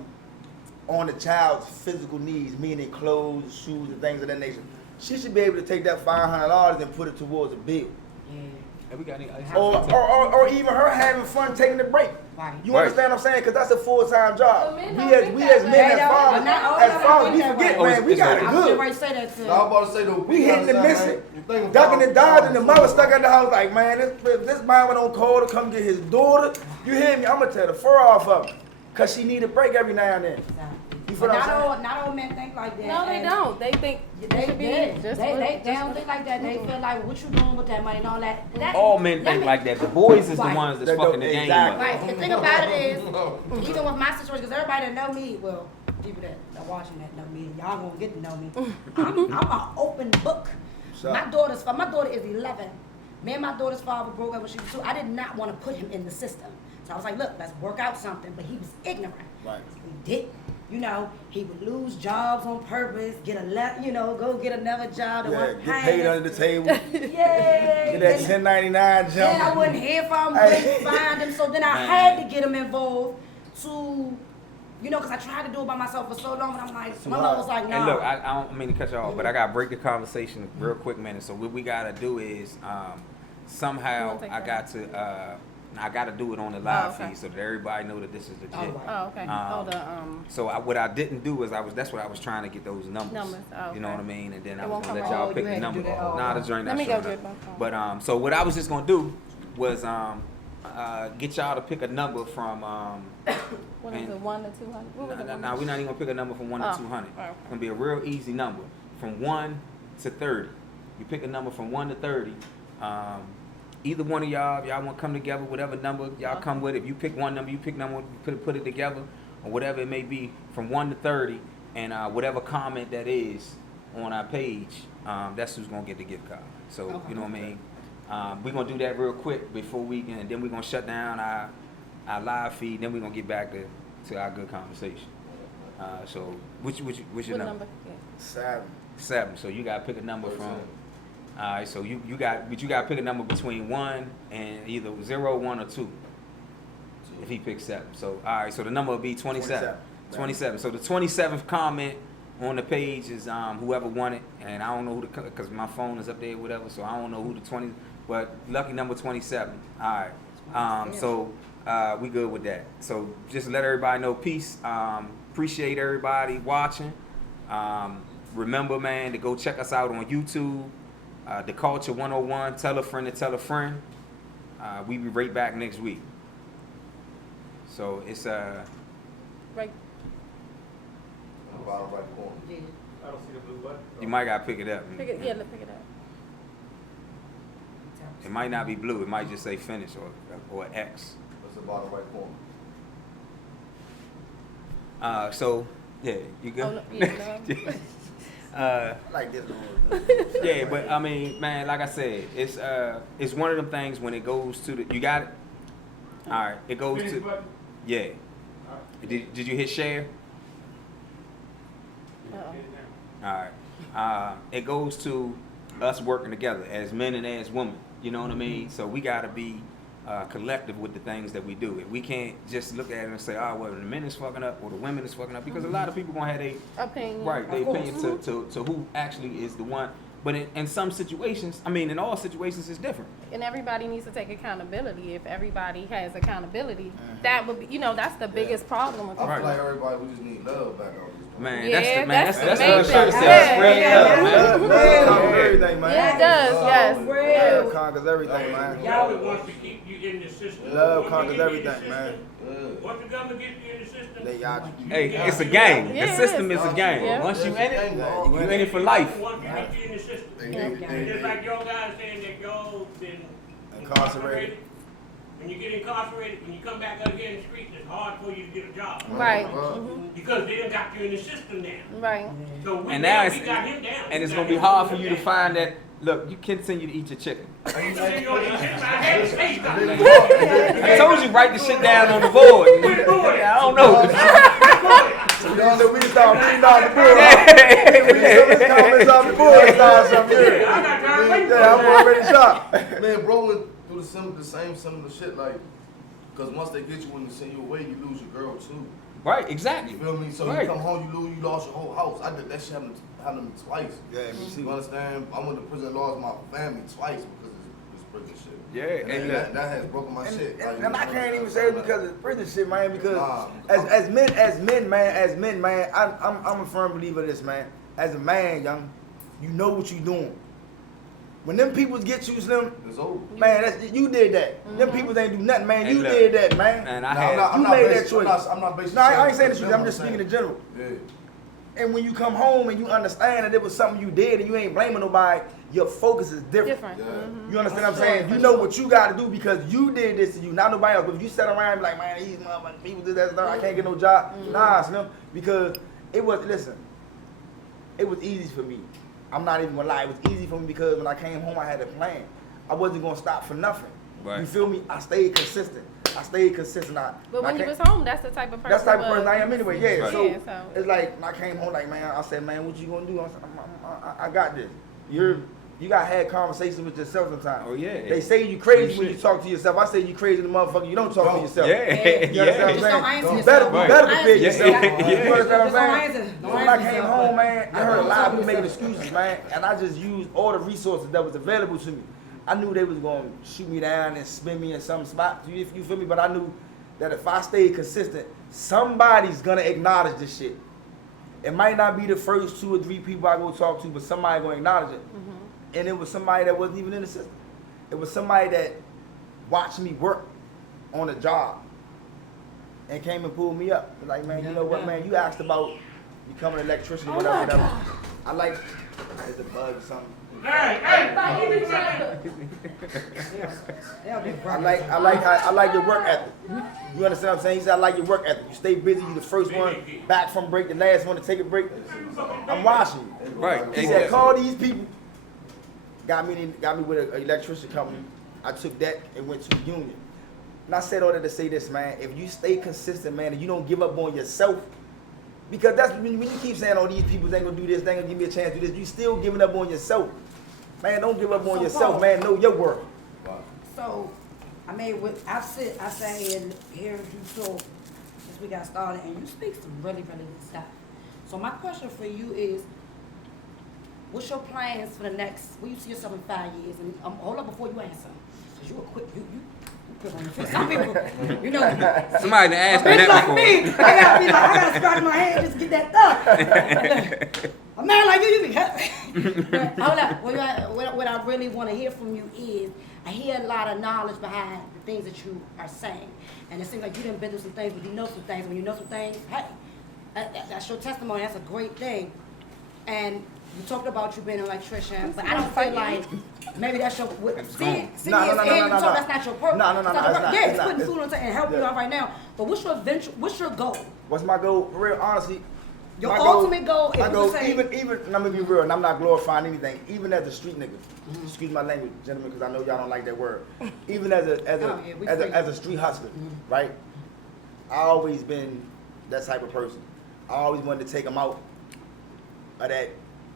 on the child's physical needs, meaning clothes, shoes, and things of that nature. She should be able to take that $500 and put it towards a bill, Yeah. Hey, we got any or even her having fun taking a break. Right. You Right. understand what I'm saying? Because that's a full-time job. But men We don't as think we that as way. men, They as don't. fathers, Not all as of them fathers, we think that forget, way. man, we got it I was getting good. ready to say that too. So I was about to say though, We hitting and understand, missing, man, you think ducking and about- dodging. The mother stuck at the house like, man, this mama don't call to come get his daughter. You hear me? I'm gonna tear the fur off of her, cause she need a break every now and then. You feel But what I'm saying? not all men think like that. No, they and don't. They think They, it should be they, just they, what- they, just don't what- think like that. They feel like what you doing with that money and all that. That All men let think me- like that. The boys is the Right. ones that's They fucking don't- the game exactly. up. Right. The thing about it is, even with my situation, because everybody that know me, well, people that are watching that know me, y'all gonna get to know me. I'm an open book. So- My daughter is 11. Me and my daughter's father broke up when she was 2. I did not want to put him in the system. So I was like, look, let's work out something. But he was ignorant. Right. We did. You know, he would lose jobs on purpose, go get another job that wasn't Get paid under the table. Yeah. Get that 1099 jump. Then I wouldn't hear from him, wouldn't find him. So then I had to get him involved to, because I tried to do it by myself for so long, and I'm like, my mom was like, no. And look, I don't mean to cut you off, but I gotta break the conversation real quick, minute. So what we gotta do is somehow I got to do it on the live feed so that everybody know that this is legit. Oh, okay. So what I didn't do is that's what I was trying to get those numbers. Oh, You know okay. what I mean? And then It I was won't gonna let come y'all out. pick You the had to number. do that. Nah, the joint Let not me showing go up. get my phone. But so what I was just gonna do was get y'all to pick a number from What is it, 1 to 200? What was it? Nah, we're not even gonna pick a number from 1 to 200. Oh, okay. It's gonna be a real easy number from 1 to 30. You pick a number from 1 to 30. Either one of y'all, if y'all want to come together, whatever number y'all come with. If you pick one number, you pick number, put it together, or whatever it may be, from 1 to 30, and whatever comment that is on our page, that's who's gonna get the gift card. So you know what I mean. We're gonna do that real quick before and then we're gonna shut down our live feed. Then we're gonna get back to our good conversation. So which your What number? Yeah. 7. So you gotta pick a number from. All right, so you got to pick a number between 1 and either 0, 1, or 2. If he picks 7, so all right, so the number will be 27. 27. So the 27th comment on the page is whoever won it, and I don't know who because my phone is up there, whatever. So I don't know who the 20, but lucky number 27. All right, so we good with that. So just let everybody know. Peace. Appreciate everybody watching. Remember, man, to go check us out on YouTube. The Culture 101, tell a friend to tell a friend. We be right back next week. So it's Right. On the bottom right corner. Yeah. I don't see the blue button. you might gotta pick it up. Pick it, let's pick it up. It might not be blue. It might just say finish or X. That's the bottom right corner. So yeah, you good? Oh, no, yeah, no. I like this one. Yeah, but I mean, man, like I said, it's one of them things when it goes to the. You got it. All right, it goes Finish to. button. Yeah. Did you hit share? Uh-oh. All right. It goes to us working together as men and as women. You know what I mean? So we got to be collective with the things that we do. We can't just look at it and say, oh, well, the men is fucking up or the women is fucking up, because a lot of people going to have Opinion. their opinion to who actually is the one. But in some situations, I mean, in all situations, it's different. And everybody needs to take accountability. If everybody has accountability, that would be, that's the biggest problem with I Right. feel like everybody, we just need love back on this. Man, Yeah, that's that's what the the shirt main says. thing. Spread Yeah, love, yeah. man. Love conquers everything, man. Yeah, it does, yes. Love conquers everything, man. Y'all wants to keep you in the system. Love Once conquers you get in everything, the man. system, once the government gets you in the system, They got you. Hey, it's a game. Yeah, The it system is. is a game. Yeah. Once you in it, Yeah. you in it for life. once we get you in the system. And just like y'all guys saying that y'all been Incarcerated. When you get incarcerated, when you come back out here in the streets, it's hard for you to get a job. Right. Because they done got you in the system now. Right. So we, And now we it's got him down. and it's gonna be hard for you to find that. Look, you continue to eat your chicken. I told you write the shit down on the board. I don't know. So y'all know we start reading off the board. We some comments off the board. Start some here. Yeah, I'm already shocked. Man, bro went through the same similar shit, like, because once they get you and they send you away, you lose your girl too. Right, exactly. You feel me? So Right. you come home, you lost your whole house. I did that shit happened to me twice. Yeah, me too. You understand? I went to prison and lost my family twice because of this prison shit. Yeah, and that has broken my shit. Like, And I can't even say it because of prison shit, man. Because Nah. as men, man, I'm a firm believer of this, man. As a man, young, you know what you doing. When them people get you, Slim, It's over. man, you did that. Them people ain't do nothing, man. Hey, You look, did that, man. And Nah, I had. You made that basing- choice. I'm not basing No, I ain't shit saying on this. them, I'm just speaking in general. Yeah. And when you come home and you understand that it was something you did and you ain't blaming nobody, your focus is different. Different. Yeah. Mhm. You understand what I'm saying? You know what you got to do because you did this to you, not nobody else. But if you sit around and be like, man, these motherfucking people did that stuff, I can't get no job. Nah, Slim, because it was easy for me. I'm not even gonna lie, it was easy for me because when I came home, I had a plan. I wasn't gonna stop for nothing. Right. You feel me? I stayed consistent. I stayed consistent. But when you was home, that's the type of person. that's the type of person I am anyway. Yeah. Right. So, Yeah, so- it's like when I came home, like man, I said, man, what you gonna do? I said, I got this. You gotta have conversations with yourself sometimes. Oh, yeah. They say you crazy when Shit. you talk to yourself. I say you crazy the motherfucker. You don't talk to yourself. Yeah, You understand Just what don't I'm answer saying? You yourself. better, Right. prepare Answer yourself. yourself. You understand what Just don't I'm saying? answer. So Don't when I answer came yourself. home, man, I heard a lot of people making yourself. excuses, man, and I just used all the resources that was available to me. I knew they was gonna shoot me down and spin me in some spot. You feel me? But I knew that if I stayed consistent, somebody's gonna acknowledge this shit. It might not be the first 2 or 3 people I go talk to, but somebody gonna acknowledge it. And it was somebody that wasn't even in the system. It was somebody that watched me work on a job and came and pulled me up. Like, man, you know what, man? You asked about becoming an electrician or whatever. Whatever. I like, there's a bug or something. Hey, I like your work ethic. You understand what I'm saying? He said, I like your work ethic. You stay busy. You the first one back from break, the last one to take a break. I'm watching you. Right. He Exactly. said, call these people. Got me with an electrician company. I took that and went to the union. And I said all that to say this, man. If you stay consistent, man, and you don't give up on yourself, because that's when you keep saying, oh, these people ain't gonna do this, they ain't gonna give me a chance to do this. You still giving up on yourself. Man, don't give up on yourself, man. Know your worth. So, I mean, I sat here and heard you talk since we got started, and you speak some really, really good stuff. So my question for you is, what's your plans for the next, where you see yourself in 5 years? And hold up before you answer, because you a quick, you quick on your feet. Some people, you know. Somebody to ask me Bitch that like before. me, I gotta scratch my hand just to get that stuff. A man like you be happy. But hold up, what I really want to hear from you is, I hear a lot of knowledge behind the things that you are saying. And it seems like you done been through some things, but you know some things. When you know some things, hey, that's your testimony, that's a great thing. And you talked about you being an electrician, but I don't feel like maybe that's your, see, No. that's not your purpose. No, it's not. Yeah, It's it's not. putting food on the table and helping you Yeah. out right now. But what's your venture, what's your goal? What's my goal? For real, honestly. Your my ultimate goal, if my you goal, could say- even, and I'm gonna be real, and I'm not glorifying anything. Even as a street nigga, excuse my language, gentlemen, because I know y'all don't like that word. Even as a street hustler, right? I always been that type of person. I always wanted to take them out of that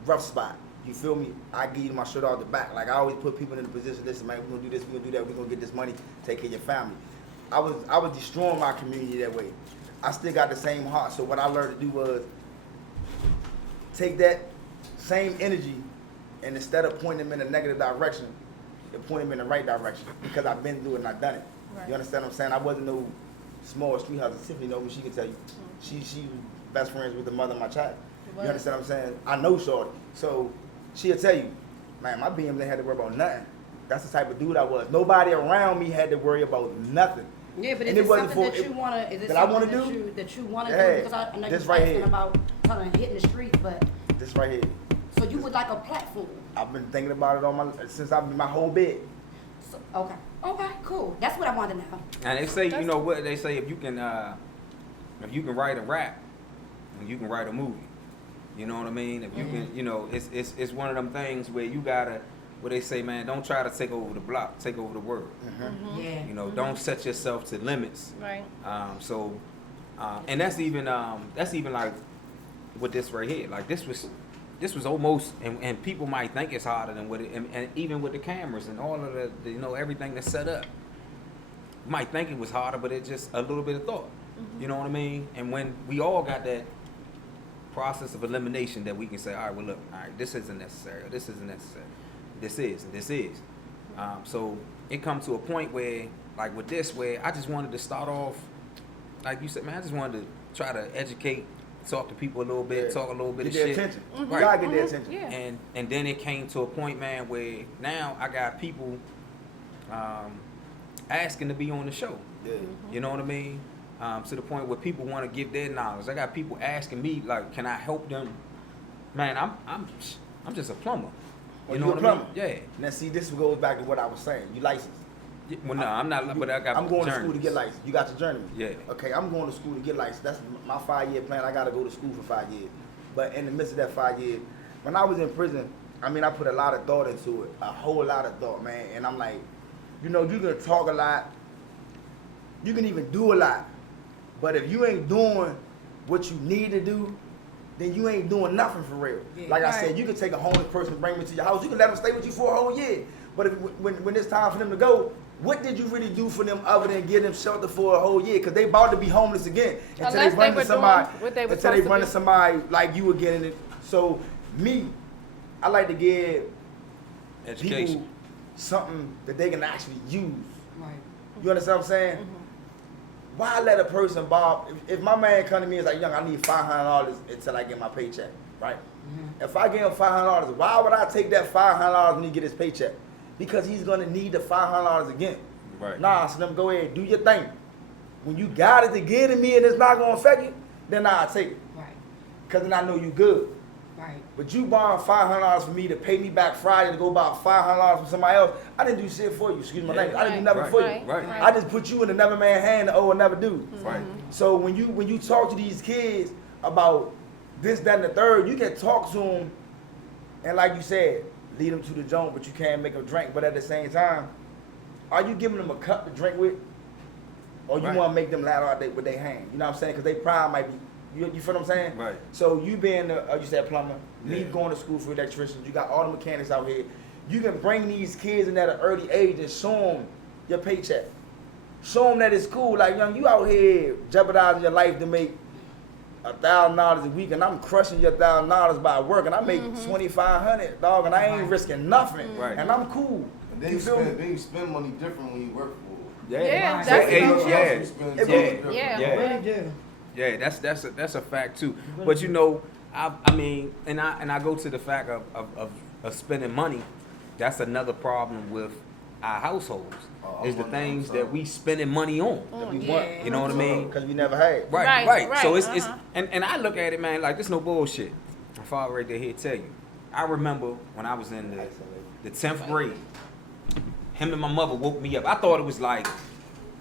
rough spot. You feel me? I give you my shirt off the back. Like I always put people in the position. Listen, man, we're gonna do this, we're gonna do that. We're gonna get this money, take care of your family. I was destroying my community that way. I still got the same heart. So what I learned to do was take that same energy and instead of pointing them in a negative direction, to point them in the right direction because I've been through it and I've done it. Right. You understand what I'm saying? I wasn't no small street hustler. Tiffany know me, she can tell you. She was best friends with the mother of my child. You understand what I'm saying? I know Shorty. So she'll tell you, man, my BMs ain't had to worry about nothing. That's the type of dude I was. Nobody around me had to worry about nothing. Yeah, but And is it wasn't something for- that you wanna? Is it that I wanna something do? that you wanna Yeah. do? Because I know This you're right asking here. about kind of hitting the streets, but This right here. so you would like a platform. I've been thinking about it since I've been my whole bed. So, okay, cool. That's what I wanted to know. And they say, you know what they say, if you can write a rap, and you can write a movie. You know what I mean? If you can, you know, it's one of them things where you gotta, where they say, man, don't try to take over the block, take over the world. Yeah. You know, don't set yourself to limits. Right. And that's even like with this right here. Like this was almost, and people might think it's harder than what it, and even with the cameras and all of the you know, everything that's set up, you might think it was harder, but it's just a little bit of thought. You know what I mean? And when we all got that process of elimination that we can say, all right, well, look, all right, this isn't necessary, or this isn't necessary, this is, and this is. So it comes to a point where, like with this, where I just wanted to start off, like you said, man, I just wanted to try to educate, talk to people a little bit, Yeah. talk a little bit Get of their shit. attention. You Right. gotta get their attention. Yeah. And then it came to a point, man, where now I got people asking to be on the show. Yeah. You know what I mean? To the point where people want to give their knowledge. I got people asking me, like, can I help them? Man, I'm just a plumber. Oh, You know you a what I mean? plumber? Yeah. Now see, this goes back to what I was saying. You licensed. Well, no, I'm not, but I got I'm going to journeys. school to get licensed. You got your journeyman. Yeah. Okay, I'm going to school to get licensed. That's my 5-year plan. I got to go to school for 5 years. But in the midst of that 5 years, when I was in prison, I mean, I put a lot of thought into it, a whole lot of thought, man. And I'm like, you know, you can talk a lot, you can even do a lot. But if you ain't doing what you need to do, then you ain't doing nothing for real. Yeah. Like I Right. said, you can take a homeless person and bring them to your house. You can let them stay with you for a whole year. But when it's time for them to go, what did you really do for them other than give them shelter for a whole year? Because they about to be homeless again until Unless they run they were to somebody. doing what they were Until they supposed to run to do. somebody like you again. And so me, I like to give people Education. something that they can actually use. Right. You understand what I'm saying? Why let a person borrow? If my man come to me and is like, young, I need $500 until I get my paycheck, right? If I give him $500, why would I take that $500 when he get his paycheck? Because he's gonna need the $500 again. Right. Nah, so them go ahead, do your thing. When you got it to give to me and it's not gonna affect you, then I'll take it. Right. Cause then I know you good. Right. But you borrowing $500 from me to pay me back Friday to go buy $500 from somebody else, I didn't do shit for you. Excuse my Yeah. language. I didn't do Right. nothing for you. Right. Right. I just put you in another man's hand to owe another dude. Right. So when you talk to these kids about this, that, and the third, you can talk to them, and like you said, lead them to the joint, but you can't make them drink. But at the same time, are you giving them a cup to drink with, or you Right. want to make them ladder out with their hand? You know what I'm saying? Because they pride might be. You feel what I'm saying? Right. So you being the, you said plumber, me Yeah. going to school for electricians, you got all the mechanics out here. You can bring these kids in at an early age and show them your paycheck. Show them that it's cool. Like, young, you out here jeopardizing your life to make $1,000 a week, and I'm crushing your $1,000 by work, and I make $2,500, dog, and I ain't Right. risking nothing, Right. and I'm cool. And then You you feel me? spend money different when you work for. Yeah, Right. that's Yeah, true. yeah. You spend Yeah. different. Yeah. Yeah. Really do. Yeah, that's a fact too. But you know, I mean, and I go to the fact of spending money. That's another problem with our households. Is the money, things I'm that sorry. we spending money on. That we yeah. want. You know what I mean? Because we never had. Right, Right, right. So right, it's uh-huh. and I look at it, man, like this no bullshit. My father right there here tell you. I remember when I was in the 10th grade, him and my mother woke me up. I thought it was like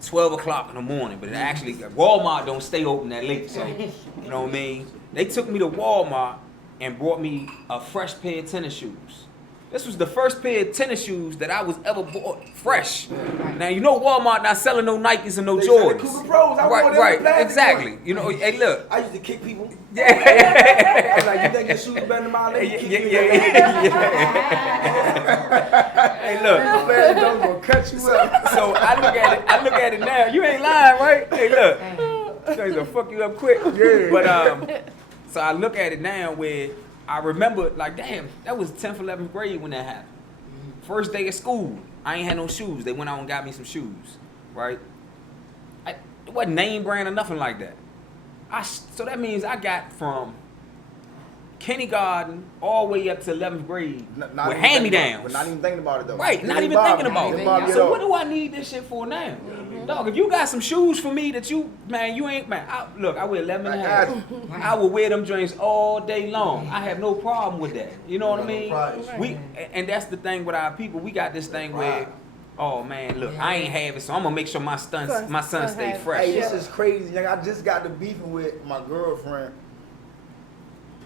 12 o'clock in the morning, but it actually, Walmart don't stay open that late, so, you know what I mean? They took me to Walmart and brought me a fresh pair of tennis shoes. This was the first pair of tennis shoes that I was ever bought fresh. Now, you know Walmart not selling no Nikes and no They selling Jordans. Cougar Pros. I Right, wore them right, in plastic exactly. ones. You know, hey, look. I used to kick people. Yeah. I was like, you think your shoes better than mine? Let me kick you. Hey, look. Man, don't gonna cut you up. So I look at it now. You ain't lying, right? Hey, look. Things will fuck you up quick. Yeah. But so I look at it now where I remember, like, damn, that was 10th, 11th grade when that happened. First day of school, I ain't had no shoes. They went out and got me some shoes, right? It wasn't name brand or nothing like that. So that means I got from kindergarten all the way up to 11th grade Not with even hand me thinking about it, downs. But not even thinking about it though. Right, It not didn't even bother thinking me. about It it. didn't bother me at So all. what do I need this shit for now? Dog, if you got some shoes for me that you, man, you ain't, man, I wear 11 and a I half. got I will wear them joints all day long. I have no problem with that. You know what I No mean? problem. And that's the thing with our people. We got this thing where, oh man, look, I ain't have it, so I'm gonna make sure my son Son stay have it. fresh. Hey, this is crazy, young. I just got to beefing with my girlfriend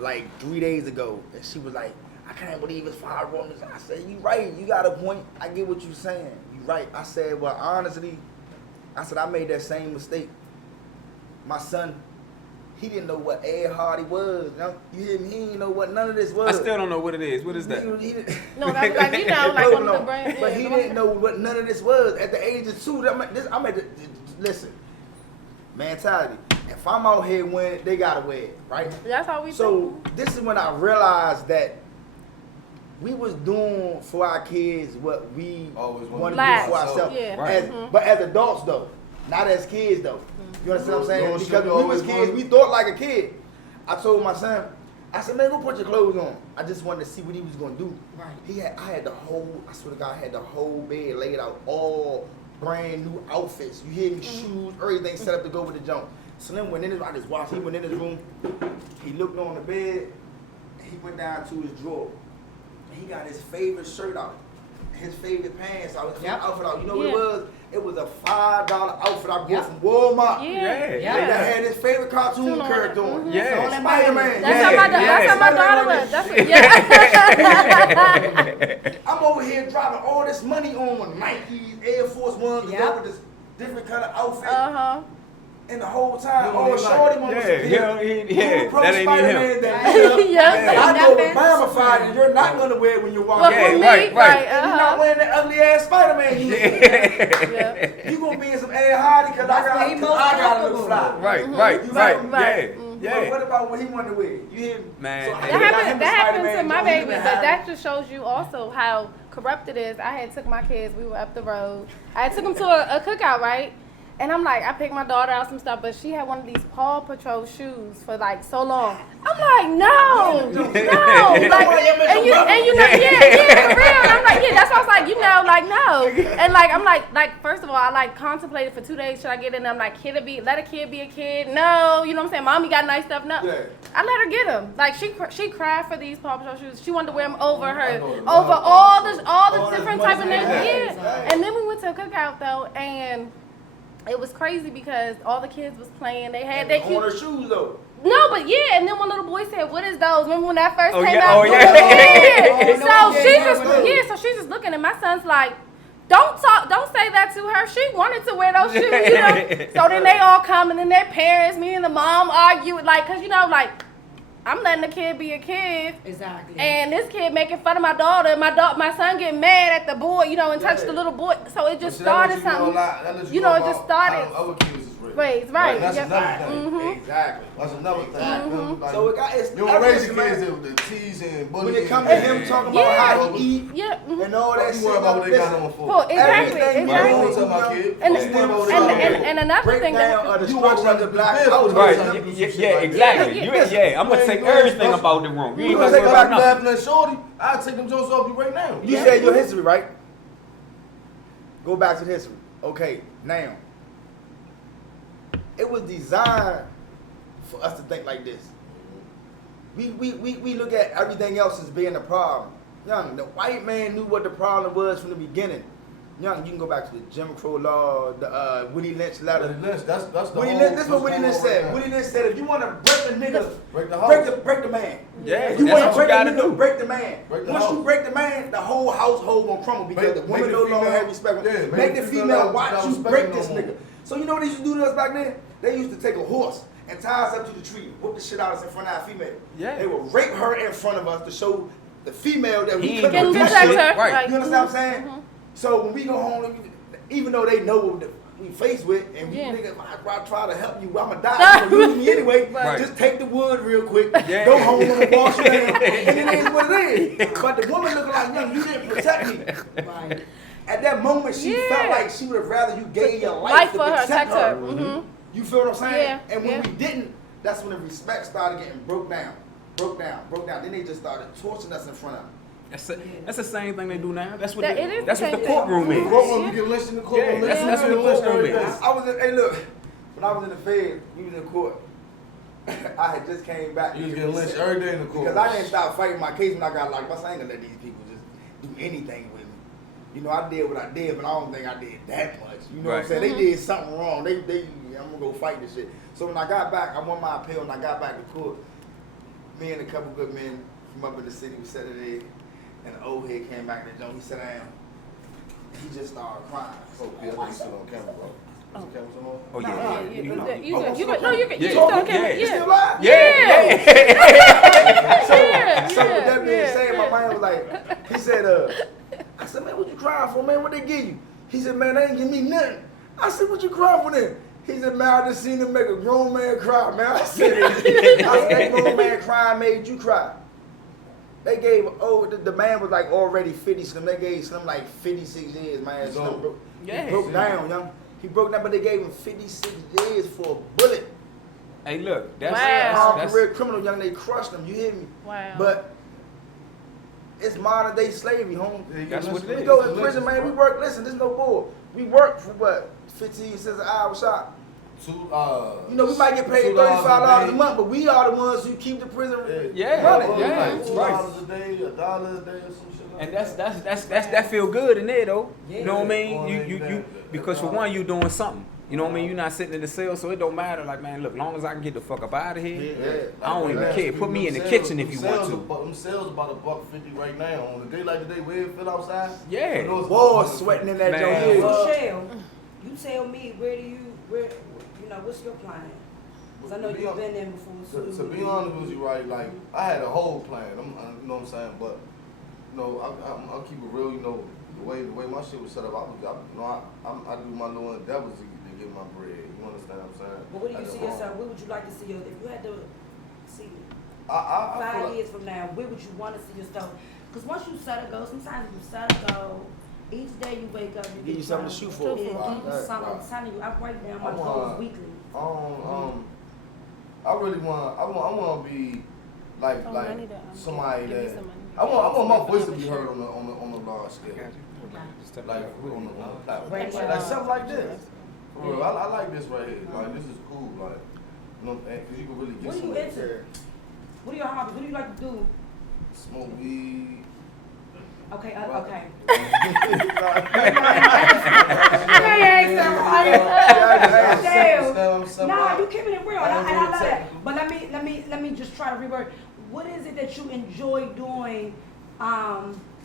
like 3 days ago, and she was like, I can't believe it's 5 Romans. I said, you right, you got a point. I get what you're saying. You right. I said, well, honestly, I said, I made that same mistake. My son, he didn't know what Ed Hardy was. You hear me? He didn't know what none of this was. I still don't know what it is. What is that? He didn't- No, that's like, you know, like one of the brands. But he didn't know what none of this was. At the age of 2, I'm at the, listen, mentality. If I'm out here winning, they gotta win, right? That's how we So this is when I realized that we was doing for our kids what we Always wanted Last. to do for ourselves. Yeah. Right. But as adults though, not as kids though. You understand what I'm saying? Doing Because shit when we always was kids, wanted- we thought like a kid. I told my son, I said, man, go put your clothes on. I just wanted to see what he was gonna do. Right. I had the whole, I swear to God, I had the whole bed laid out, all brand new outfits. You hear me? Shoes, everything set up to go with the jump. Slim went in his, I just watched, he went in his room, he looked on the bed, and he went down to his drawer. And he got his favorite shirt out, his favorite pants out, his favorite Yep. outfit out. You know what Yeah. it was? It was a $5 outfit I bought Yep. from Walmart. Yeah. Yeah. That had his favorite cartoon Tune on character it. on. Mhm. Yeah. Spider-Man. That's Yeah, how my daughter was. That's yeah. I'm over here dropping all this money on Nikes, Air Force Ones, to Yep. go with different kind of outfit. And the whole time, shorty one was a kid. that ain't even him. I know the Bama fighter, you're not gonna wear it when you're walking. Well, for me, right. And you're not wearing that ugly ass Spider-Man you gonna be in some Ed Hardy because I gotta look fly. Right. But what about when he wanted to wear it? You hear me? Man, So, That happened to my baby, but that that just shows you also how corrupt it is. I had took my kids, we were up the road. I took them to a cookout, right? And I'm like, I picked my daughter out some stuff, but she had one of these Paw Patrol shoes for like so long. I'm like, no, like, and you know, for real. And I'm like, that's why I was like, like, no. And like, I'm like, first of all, I like contemplated for 2 days, should I get in? I'm like, let a kid be a kid? No, you know what I'm saying? Mommy got nice stuff. No, I let her get them. Like she cried for these Paw Patrol shoes. She wanted to wear them over all the different type of names. And then we went to a cookout though, and it was crazy because all the kids was playing. They had their cute on her shoes though. No, but and then one little boy said, "What is those?" Remember when that first came Oh out? yeah. So she's just looking, and my son's like, "Don't say that to her. She wanted to wear those shoes, So then they all come, and then their parents, me and the mom, argue, like, cause I'm letting the kid be a kid. Exactly. And this kid making fun of my daughter. My son getting mad at the boy, and touched the little boy. So it just started something. It just started. Other kids is raised. Right. That's another thing. Exactly. That's another thing. Like, So it's you don't raise your kids with the teasing, bullying. when it comes to him talking about how he eat and all that You shit. worry about what they got on for. Well, exactly. Everything I don't want to tell my kid. And another thing breakdown of the You walk structure around of the the black business. house. Right. Exactly. I'm gonna take everything about the room. You ain't gonna take worry back about nothing. laughing at Shorty. I'll take them jokes off you right now. You said your history, right? Go back to the history. Okay, now. It was designed for us to think like this. We look at everything else as being a problem. Young, the white man knew what the problem was from the beginning. Young, you can go back to the Jim Crow law, the Willie Lynch letter. That's the Willie whole, Lynch, this is what Willie Lynch said. Willie Lynch said, if you want to break the nigga, break the man. Yeah, If you want to break the gotta nigga, do. break the man. Break the Once house. you break the man, the whole household gonna crumble because the woman the no longer female- have respect. yeah, Make the female watch not you respect break no this more. nigga. So you know what they used to do to us back then? They used to take a horse and tie us up to the tree, whoop the shit out of us in front of our female. Yeah. They would rape her in front of us to show the female that we He couldn't ain't do gonna protect shit. her. Right. You understand what I'm saying? So when we go home, even though they know what we faced with, and we nigga, I try to help you, I'ma die. You use me anyway. Right. Just take the wood real quick. Yeah. Go home and wash your hands, and it is what it is. But the woman looking like, young, you didn't protect me. Right. At that moment, she felt like she would have rather you gave your life Life to for her, protect protect her. You feel what I'm saying? Yeah, And when yeah. we didn't, that's when the respect started getting broke down. Then they just started torturing us in front of them. That's the same thing they do now. That's what It the is that's the what the same courtroom thing. is. Courtroom, you get lynched in the courtroom. Yeah, that's what the courtroom is. I was in, hey look, when I was in the Fed, we was in court. I had just came back. You was getting lynched every day in the court. Because I didn't stop fighting my case when I got locked up. I ain't gonna let these people just do anything with me. You know, I did what I did, but I don't think I did that much. You know what I'm saying? They did something wrong. I'm gonna go fight this shit. So when I got back, I won my appeal and I got back to court. Me and a couple good men from up in the city, we sat there, and the old head came back to the joint. He sat down. He just started crying. Oh, yeah, you still on camera, bro. Is the camera still on? Oh yeah. You still on camera. You still Yeah. live? So with that being said, my man was like, he said, I said, man, what you crying for, man? What they give you? He said, man, they ain't give me nothing. I said, what you crying for then? He said, man, I just seen them make a grown man cry, man. I said, that grown man crying made you cry. They gave, the man was like already 50, Slim. They gave Slim like 56 years, man. Slim broke, he broke down, young. He broke down, but they gave him 56 years for a bullet. Hey, look, That's career criminal, young. They crushed him. You hear me? Wow. But it's modern day slavery, home. That's what it is. We go to prison, man. We work. Listen, this no bull. We work for what? 15 cents an hour shot. You know, we might get paid $35 a month, but we are the ones who keep the prison running. $2 a day, $1 a day, or some shit. And that feel good in there though. You know what I mean? You because for one you doing something. You know what I mean? You're not sitting in the cell, so it don't matter. Like, man, look, long as I can get the fuck up out of here, I don't even care. Put me in the kitchen if you want to. Them sales about $1.50 right now. On a day like today, where it feel outside. Yeah. Boys sweating in that joint. Shell. You tell me, where you know, what's your plan? Because I know you've been there before. To be honest with you, right, like, I had a whole plan, you know what I'm saying, but, you know, I'll keep it real, you know, the way my shit was set up, I do my little endeavors to get my bread, you understand what I'm saying? But what do you see yourself, where would you like to see if you had to see I 5 years from now, where would you want to see yourself? Because once you set a goal, sometimes you set a goal, each day you wake up, Give you something to shoot for. Give you Right. something. I'm telling you, I write down my goals weekly. I really want to be like somebody give me that some money. I want my voice to be heard on the large scale, like on the platform, like something like this. For real, I like this right here. Like this is cool. Like you know, because you can really get What are you somewhere. into? What are your hobbies? What do you like to do? Smoke weed. Okay, Right. okay. Nah, you keeping it real, and I love that. But let me just try to reword. What is it that you enjoy doing?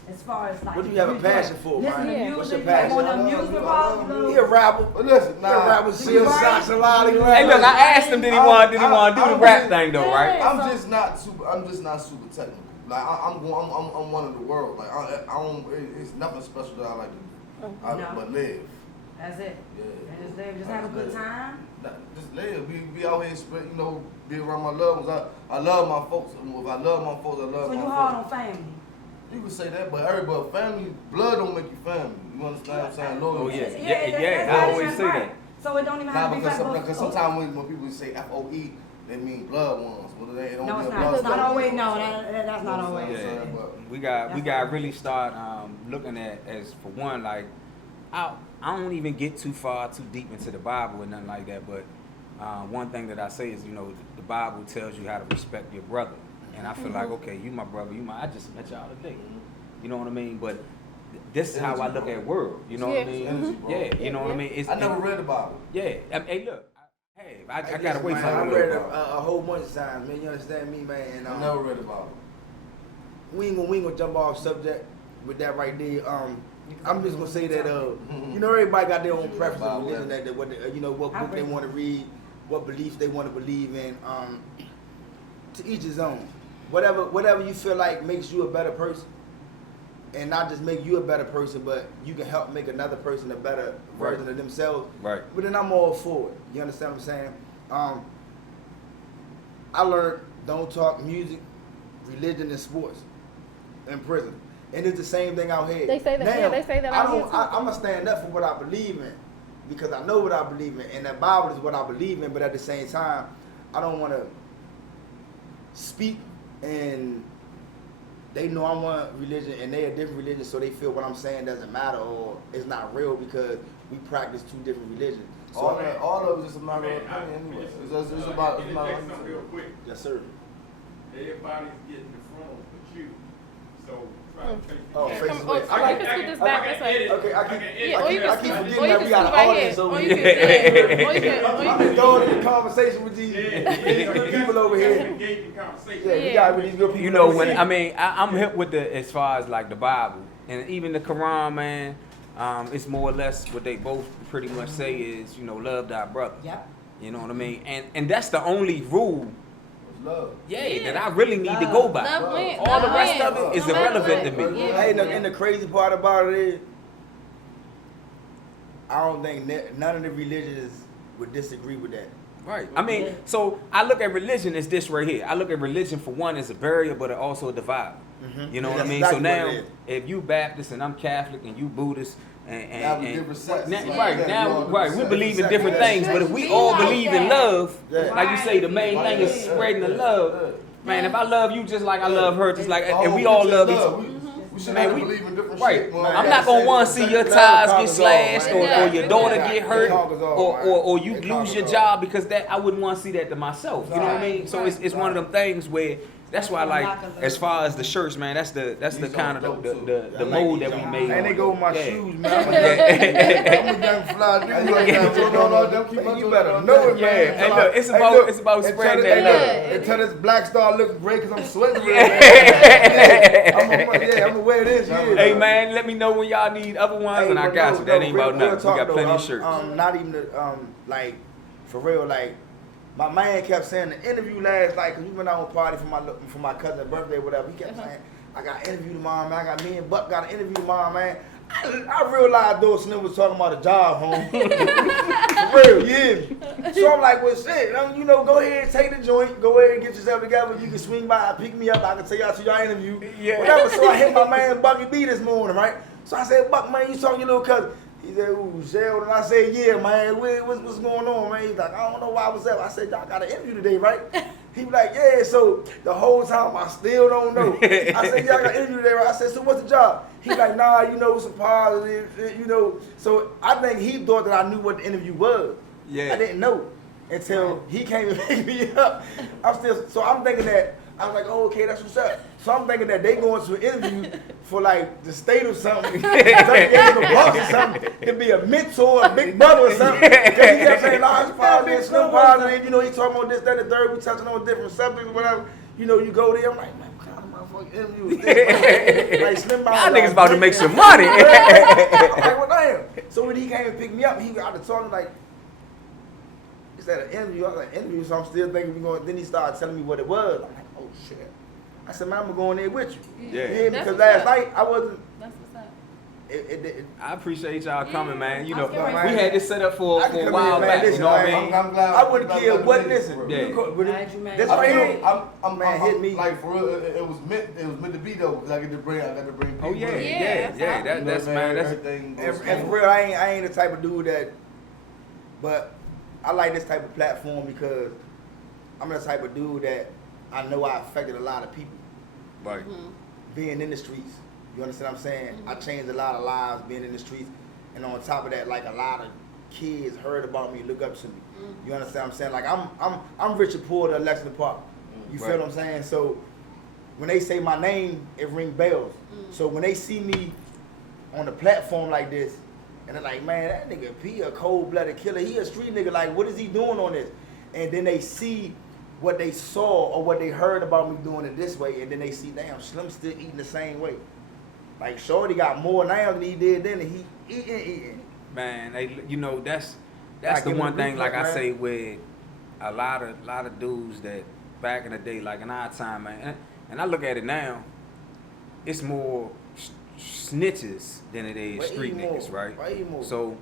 As far as like, What do you have a passion for, listen man? to What's music, your passion? on the amusement park, He a rapper. But listen, He a rapper, seal right? socks, a lolly Hey, look, I asked him, did he want to do the rap thing though, right? I'm just not super technical. Like I'm one of the world. Like I don't. It's nothing special that I like to do. No. But live. That's it. Yeah. And just live, just have a good time. Just live. Be out here, you know, be around my loved ones. I love my folks. If I love my folks, I love So my you folks. hard on family. You can say that, but everybody, family, blood don't make you family. You understand what I'm saying? Oh, Loyalty. yeah. that's I how it always is, say right. that. So it don't even have Nah, to be like because sometimes when people say FOE, they mean blood ones. Well, they don't No, mean it's blood not. It's not ones. always. No, that's not always. Yeah. But We got to really start looking at, as for one, like I don't even get too deep into the Bible or nothing like that, but one thing that I say is, you know, the Bible tells you how to respect your brother, and I feel like, okay, you my brother, I just met y'all today, you know what I mean? But this is how I look at world, you know what I mean? energy, bro. Yeah, you know what I mean? I never read the Bible. Yeah, hey, look, I gotta wait for I a read little. a whole bunch of times, man. You understand me, man? And I never read the Bible. we ain't gonna jump off subject with that right there. I'm just gonna say that you know, everybody got their own preference of religion, that what you know, what book they want to read, what beliefs they want to believe in. To each his own. Whatever you feel like makes you a better person, and not just make you a better person, but you can help make another person a better version of themselves. Right. But then I'm all for it. You understand what I'm saying? I learned don't talk music, religion, and sports in prison. And it's the same thing out here. They say that. Now, Yeah, they say that out here too. I'm gonna stand up for what I believe in, because I know what I believe in, and the Bible is what I believe in. But at the same time, I don't want to speak, and they know I'm one religion, and they a different religion, so they feel what I'm saying doesn't matter or it's not real because we practice two different religions. So All of it is just a matter of Man, opinion anyway. listen, It's about let me take something real quick. yes, sir. Everybody's getting the front but you. So try to take Oh, Yeah, face come is on, way. you I can like scoot this back this way. Okay, I Yeah, or you keep can forgetting scoot, or you that can we got scoot an right audience here, over or you here. can, or you can, I've been going in the conversation with these people over here. Engaging conversation. Yeah, we got these good people. You know, over when here. I mean, I'm hip with the as far as like the Bible and even the Quran, man. It's more or less what they both pretty much say is, you know, love thy brother. Yep. You know what I mean? And that's the only rule, It's love. that I really need to go by. Love wins. All the Love rest wins. of it is No matter irrelevant to what. me. Yeah. Hey, and the crazy part about it is, I don't think none of the religions would disagree with that. Right. I mean, so I look at religion as this right here. I look at religion for one as a barrier, but also a divider. You know what I That's mean? exactly So now, what it is. if you Baptist and I'm Catholic and you Buddhist Now we different sects. now, Like right that, now, we all right, we different believe in sects. different Yeah. things, but if we Be all like believe in that. love, Yeah. like you say, the main thing is spreading the love. Man, if I love you just like I love her, just like, and we all love each other. We should Man, not we- believe in different Right. shit. man. I'm not gonna want to see your ties get slashed or your Yeah. daughter Yeah. get hurt or you It lose conquers your all. job because that I wouldn't want to see that to myself. You know what I mean? So it's one of them things where That's why, like, as far as the shirts, man, that's the kind of the mold that we made. And they go with my Yeah. shoes, man. I'm a young fly dude. You better know it, Yeah, man. hey, look, it's about spreading that love. Until this black star looks great because I'm sweating. I'm gonna wear this. Yeah. Hey, man, let me know when y'all need other ones, and I got you. That ain't about nothing. We got plenty of shirts. Not even like for real, like. My man kept saying the interview last night, because we went out on a party for my cousin's birthday or whatever. He kept saying, I got an interview tomorrow, man. Me and Buck got an interview tomorrow, man. I realized Dorsey was talking about a job, home. For real, yeah. So I'm like, well, shit, you know, go ahead, take the joint. Go ahead and get yourself together. You can swing by, pick me up. I can take y'all to your interview. Yeah. Whatever. So I hit my man Bucky B this morning, right? So I said, Buck, man, you talking to your little cousin. He said, ooh, Sheldon. And I said, yeah, man, what's going on, man? He's like, I don't know why I was up. I said, y'all got an interview today, right? He was like, yeah, so the whole time I still don't know. I said, y'all got an interview today, right? I said, so what's the job? He like, nah, you know, some positive, you know. So I think he thought that I knew what the interview was. Yeah. I didn't know until he came and picked me up. So I'm thinking that, I was like, oh, okay, that's what's up. So I'm thinking that they going to an interview for like the state or something. Or something. It'd be a mentor, a big brother or something. Because he kept saying, nah, it's positive, it's no positive. You know, he talking about this, that, and the third. We touching on different subjects, whatever. You know, you go there. I'm like, man, what kind of motherfucking interview is this? Like, Slim Y'all niggas about to make some money. I'm like, well, damn. So when he came and picked me up, he got to talking like, is that an interview? I was like, interview, so I'm still thinking we're going. Then he started telling me what it was. I'm like, oh shit. I said, man, I'm gonna go in there with you. Yeah. Because last night I wasn't. That's what's up. I appreciate y'all coming, man. You know, Yeah. we had this set up for a while back. You know what I mean? I'm glad. I wouldn't care what. Listen, Yeah. Glad you made This it. right here. I'm Man, hit me. Like for real, it was meant to be though, because I got to bring people. Oh yeah, Yeah, yeah. That's man. That's everything. And for real, I ain't the type of dude that. But I like this type of platform because I'm the type of dude that I know I affected a lot of people. right. Being in the streets. You understand what I'm saying? I changed a lot of lives being in the streets. And on top of that, like a lot of kids heard about me, look up to me. You understand what I'm saying? Like I'm Richard Poole to Lexington Park. You feel Right. what I'm saying? So when they say my name, it ring bells. So when they see me on a platform like this, and they're like, man, that nigga P a cold-blooded killer. He a street nigga. Like, what is he doing on this? And then they see what they saw or what they heard about me doing it this way, and then they see, damn, Slim still eating the same way. Like, Shorty got more now than he did then, and he eating. Man, you know that's Like the in one the thing. Like blueprint, I man. say, with a lot of dudes that back in the day, like in our time, man, and I look at it now, it's more snitches than it is Way street more, niggas, right? way more. So,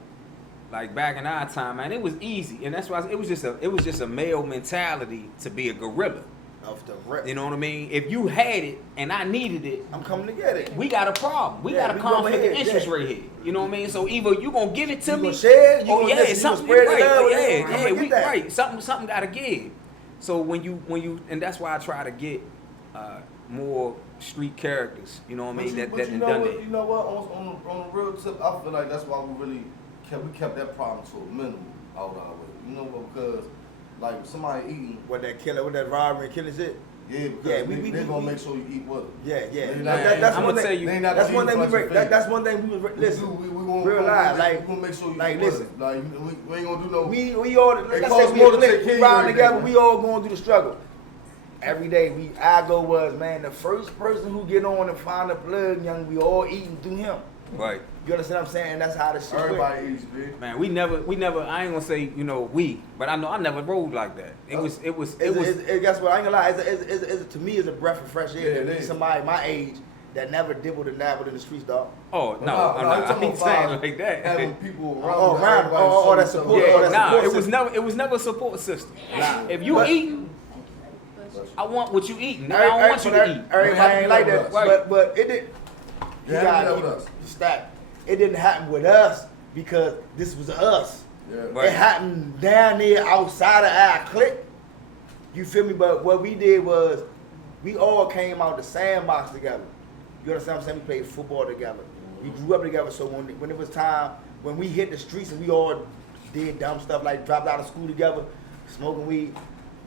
like back in our time, man, it was easy, and that's why it was just a male mentality to be a gorilla. Of the rep. You know what I mean? If you had it and I needed it, I'm coming to get it. we got a problem. We Yeah, got a we going conflict of ahead, interest yeah. right here. You know what I mean? So either you gonna give it to You me, gonna share it, you oh gonna yeah, listen, you something gonna spread right, it out, oh, I'm yeah, gonna yeah, get we that. right. Something gotta give. So when you and that's why I try to get more street characters. You know what I mean? That you done know done what? that. You know what? On the real tip, I feel like that's why we really kept that problem to a minimum out our way. You know what? Because like somebody eating. What that killer, what that robbery and killing shit? Yeah, because Yeah, they gonna make sure you eat with them. Yeah. They not- That's I'ma one tell thing. you- That's one thing we break. that's one thing we listen. We real live, like- we gonna make sure you like, eat with listen. us. Like we ain't gonna do no. We all It let's costs say we more to click, take care we of riding you together, every day, we all going through the struggle. Every day our goal was, man, the first person who get on and find a plug, young, we all eating through him. Right. You understand what I'm saying? And that's how the shit went. Everybody eats, big. Man, we never. I ain't gonna say we, but I know I never rode like that. It was. Guess what? I ain't gonna lie. To me, it's a breath of fresh air. Yeah, to it meet is. somebody my age that never dibbled and dabbled in the streets, dog. Oh no, I'm I ain't saying like that. Having people around. Oh, you, around, everybody oh, showing that stuff. support, Yeah, oh, that nah, support it was never a support system. Nah. If you But- eat, I want what you eat. I don't want you to eat. Everybody ain't like that. Right. But it did. You Yeah, gotta it keep was. it stacked. It didn't happen with us because this was us. Yeah. Right. It happened down there outside of our clique. You feel me? But what we did was we all came out the sandbox together. You understand what I'm saying? We played football together. We grew up together. So when it was time, when we hit the streets and we all did dumb stuff like dropped out of school together, smoking weed,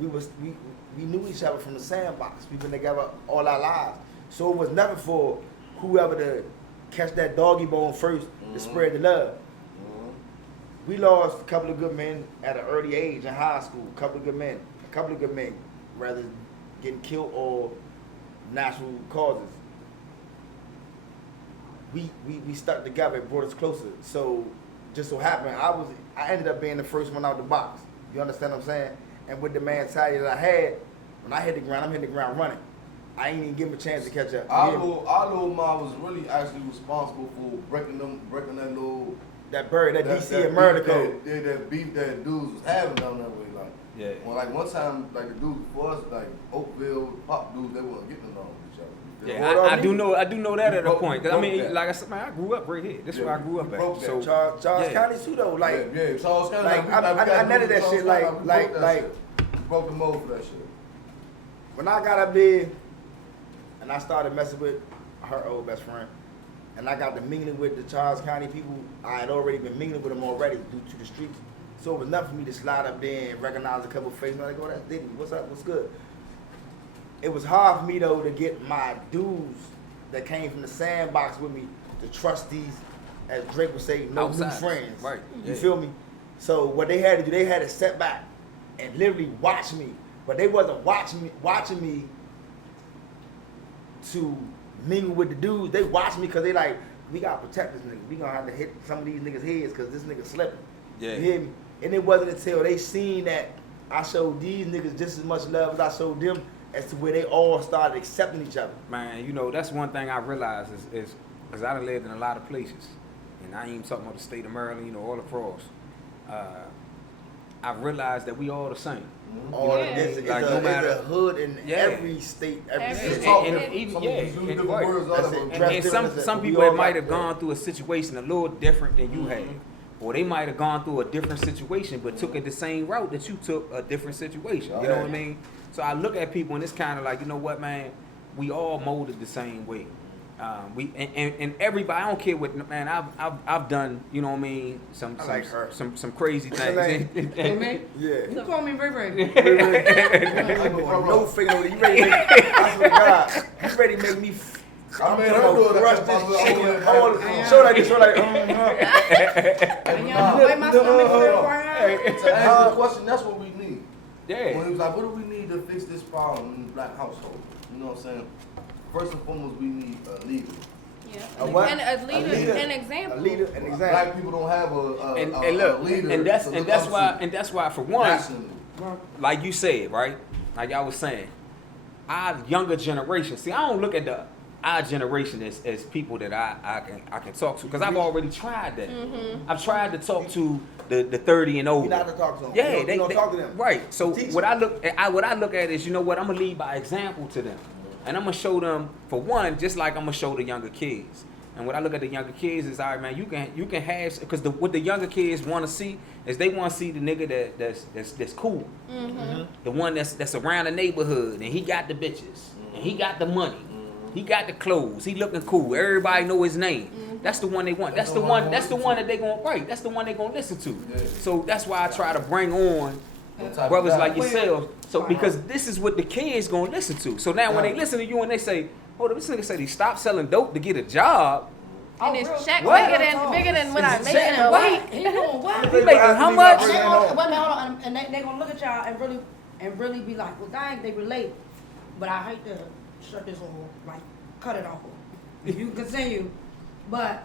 we we knew each other from the sandbox. We've been together all our lives. So it was never for whoever to catch that doggy bone first to spread the love. We lost a couple of good men at an early age in high school. A couple of good men, rather getting killed or natural causes. We stuck together. It brought us closer. So just so happened, I ended up being the first one out the box. You understand what I'm saying? And with the mentality that I had, when I hit the ground, I'm hitting the ground running. I ain't even give him a chance to catch up. Our little mom was really actually responsible for breaking that little that bird, that DC and murder code. That beef that dudes was having down that way. Like, Yeah. Well, like one time, like the dudes before us, like Oakville, Pop dudes, they weren't getting along with each other. Yeah, I do know that at a broke- point. Cause I broke mean, that. like I said, man, I grew up right here. This is Yeah, where I grew up we at. broke that. So Charles yeah. County too though, like yeah, Charles County. like, I netted that shit, like we broke the mold for that shit. when I got up there and I started messing with her old best friend, and I got to mingling with the Charles County people, I had already been mingling with them already due to the streets. So it was nothing for me to slide up there and recognize a couple of faces. Like, oh, that's Diddy. What's up? What's good? It was hard for me though to get my dudes that came from the sandbox with me to trust these, as Drake would say, no new Outsiders. friends. Right. You Yeah. feel me? So what they had to do, they had to step back and literally watch me. But they wasn't watching me to mingle with the dudes. They watched me because they like, we gotta protect this nigga. We gonna have to hit some of these niggas' heads because this nigga slipping. Yeah. You hear me? And it wasn't until they seen that I showed these niggas just as much love as I showed them, as to where they all started accepting each other. Man, you know, that's one thing I realized is because I done lived in a lot of places, and I ain't even talking about the state of Maryland, you know, all across. I realized that we all the same. All Yeah. it's Like, a, no it's matter- a hood in Yeah. every state, every Every city. state. Talk And different. even- Some yeah, use and- different right. words, That's other it. ones. Dress And different. some We people all might like have that. gone through a situation a little different than you had. Or they might have gone through a different situation, but took it the same route that you took a different situation. You know what I mean? So I look at people and it's kind of like, you know what, man? We all molded the same way. And everybody, I don't care what, man. I've done, you know what I mean? Some crazy What's your things. Hey, man, Yeah. you call me Ray Ray. No finger over. You ready to make, I swear to God, you ready to make me I made her I'm do gonna it. crush That's this my chicken. little- Show like this, show like, And y'all wait my stomach feel right now. To answer the question, that's what we need. Yeah. When he was like, what do we need to fix this problem in the black household? You know what I'm saying? First and foremost, we need a leader. Yeah. A what? And a leader, leader. an example. a leader, an example. Black people don't have And look, leader. and that's why for one, nationally. like you said, right? Like I was saying, our younger generation. See, I don't look at our generation as people that I can talk to because I've already tried that. I've tried to talk to the 30 and older. You not to talk to them. Yeah, you don't talk to them. Right. So Teach what them. I look at is, you know what, I'm gonna lead by example to them, and I'm gonna show them for one, just like I'm gonna show the younger kids. And what I look at the younger kids is, all right, man, you can have, because what the younger kids want to see is they want to see the nigga that's cool, the one that's around the neighborhood, and he got the bitches, and he got the money, he got the clothes, he looking cool, everybody know his name. That's the one they want. That's the one that they gonna write. That's the one they gonna listen to. Yeah. So that's why I try to bring on That type of brothers guy. like yourselves. So because this is what the kids gonna listen to. So now when they listen to you and they say, hold up, this nigga said he stopped selling dope to get a job. And his check What? bigger than what I'm He making. doing what? He doing what? He making how much? And they gonna, wait a minute, hold on, and they gonna look at y'all and really be like, well, dang, they relate. But I hate to shut this off, like, cut it off. You can continue, but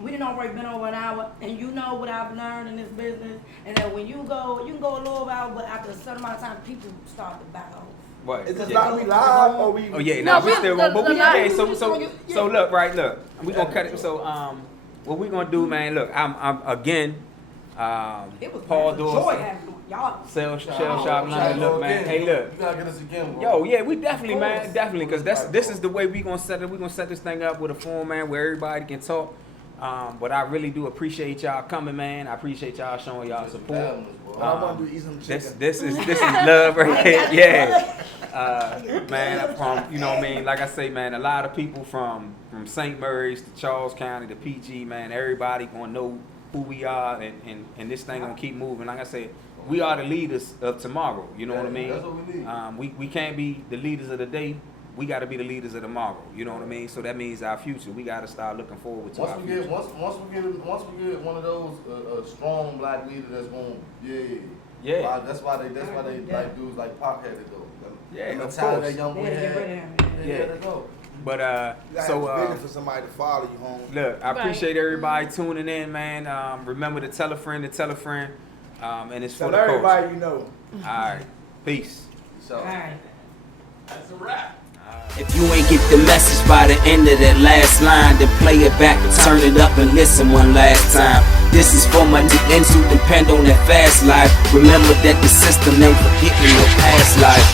we done already been over an hour, and you know what I've learned in this business, and that when you can go a little while, but after a certain amount of time, people start to back off. What? Is this Yeah. like we live or we? Oh yeah, No, no, we we- still the- going, but the we line- so look, right, look, we gonna cut it. So what we gonna do, man? Look, I'm again, It was Paul joy Dorsey, having y'all. Shell Shop London. Look, man, hey, look. You gotta get us again, bro. Yo, yeah, we definitely, Of man, course. definitely, because this is the way we gonna set it. We gonna set this thing up with a format where everybody can talk. But I really do appreciate y'all coming, man. I appreciate y'all showing y'all support. All I want to do is eat some chicken. This is love right here. Yeah, man. From, you know what I mean, like I say, man, a lot of people from St. Mary's to Charles County to PG, man. Everybody gonna know who we are, and this thing gonna keep moving. Like I said, we are the leaders of tomorrow. You know what I mean? That's what we need. We can't be the leaders of the day. We got to be the leaders of tomorrow. You know what I mean? So that means our future. We got to start looking forward to our future. Once we get one of those strong black leaders that's going, Yeah. That's why they like dudes like Pac had to go. Yeah, the of talent course. that young boy They had to get rid of had. him. They had to go. But You gotta so have vision for somebody to follow you home. look, I Right. appreciate everybody tuning in, man. Remember to tell a friend, and it's Tell for the culture. everybody you know. All right, peace. So. All right. That's a wrap. If you ain't get the message by the end of that last line, then play it back, turn it up and listen one last time. This is for my niggas who depend on that fast life. Remember that the system ain't forgetting your past life.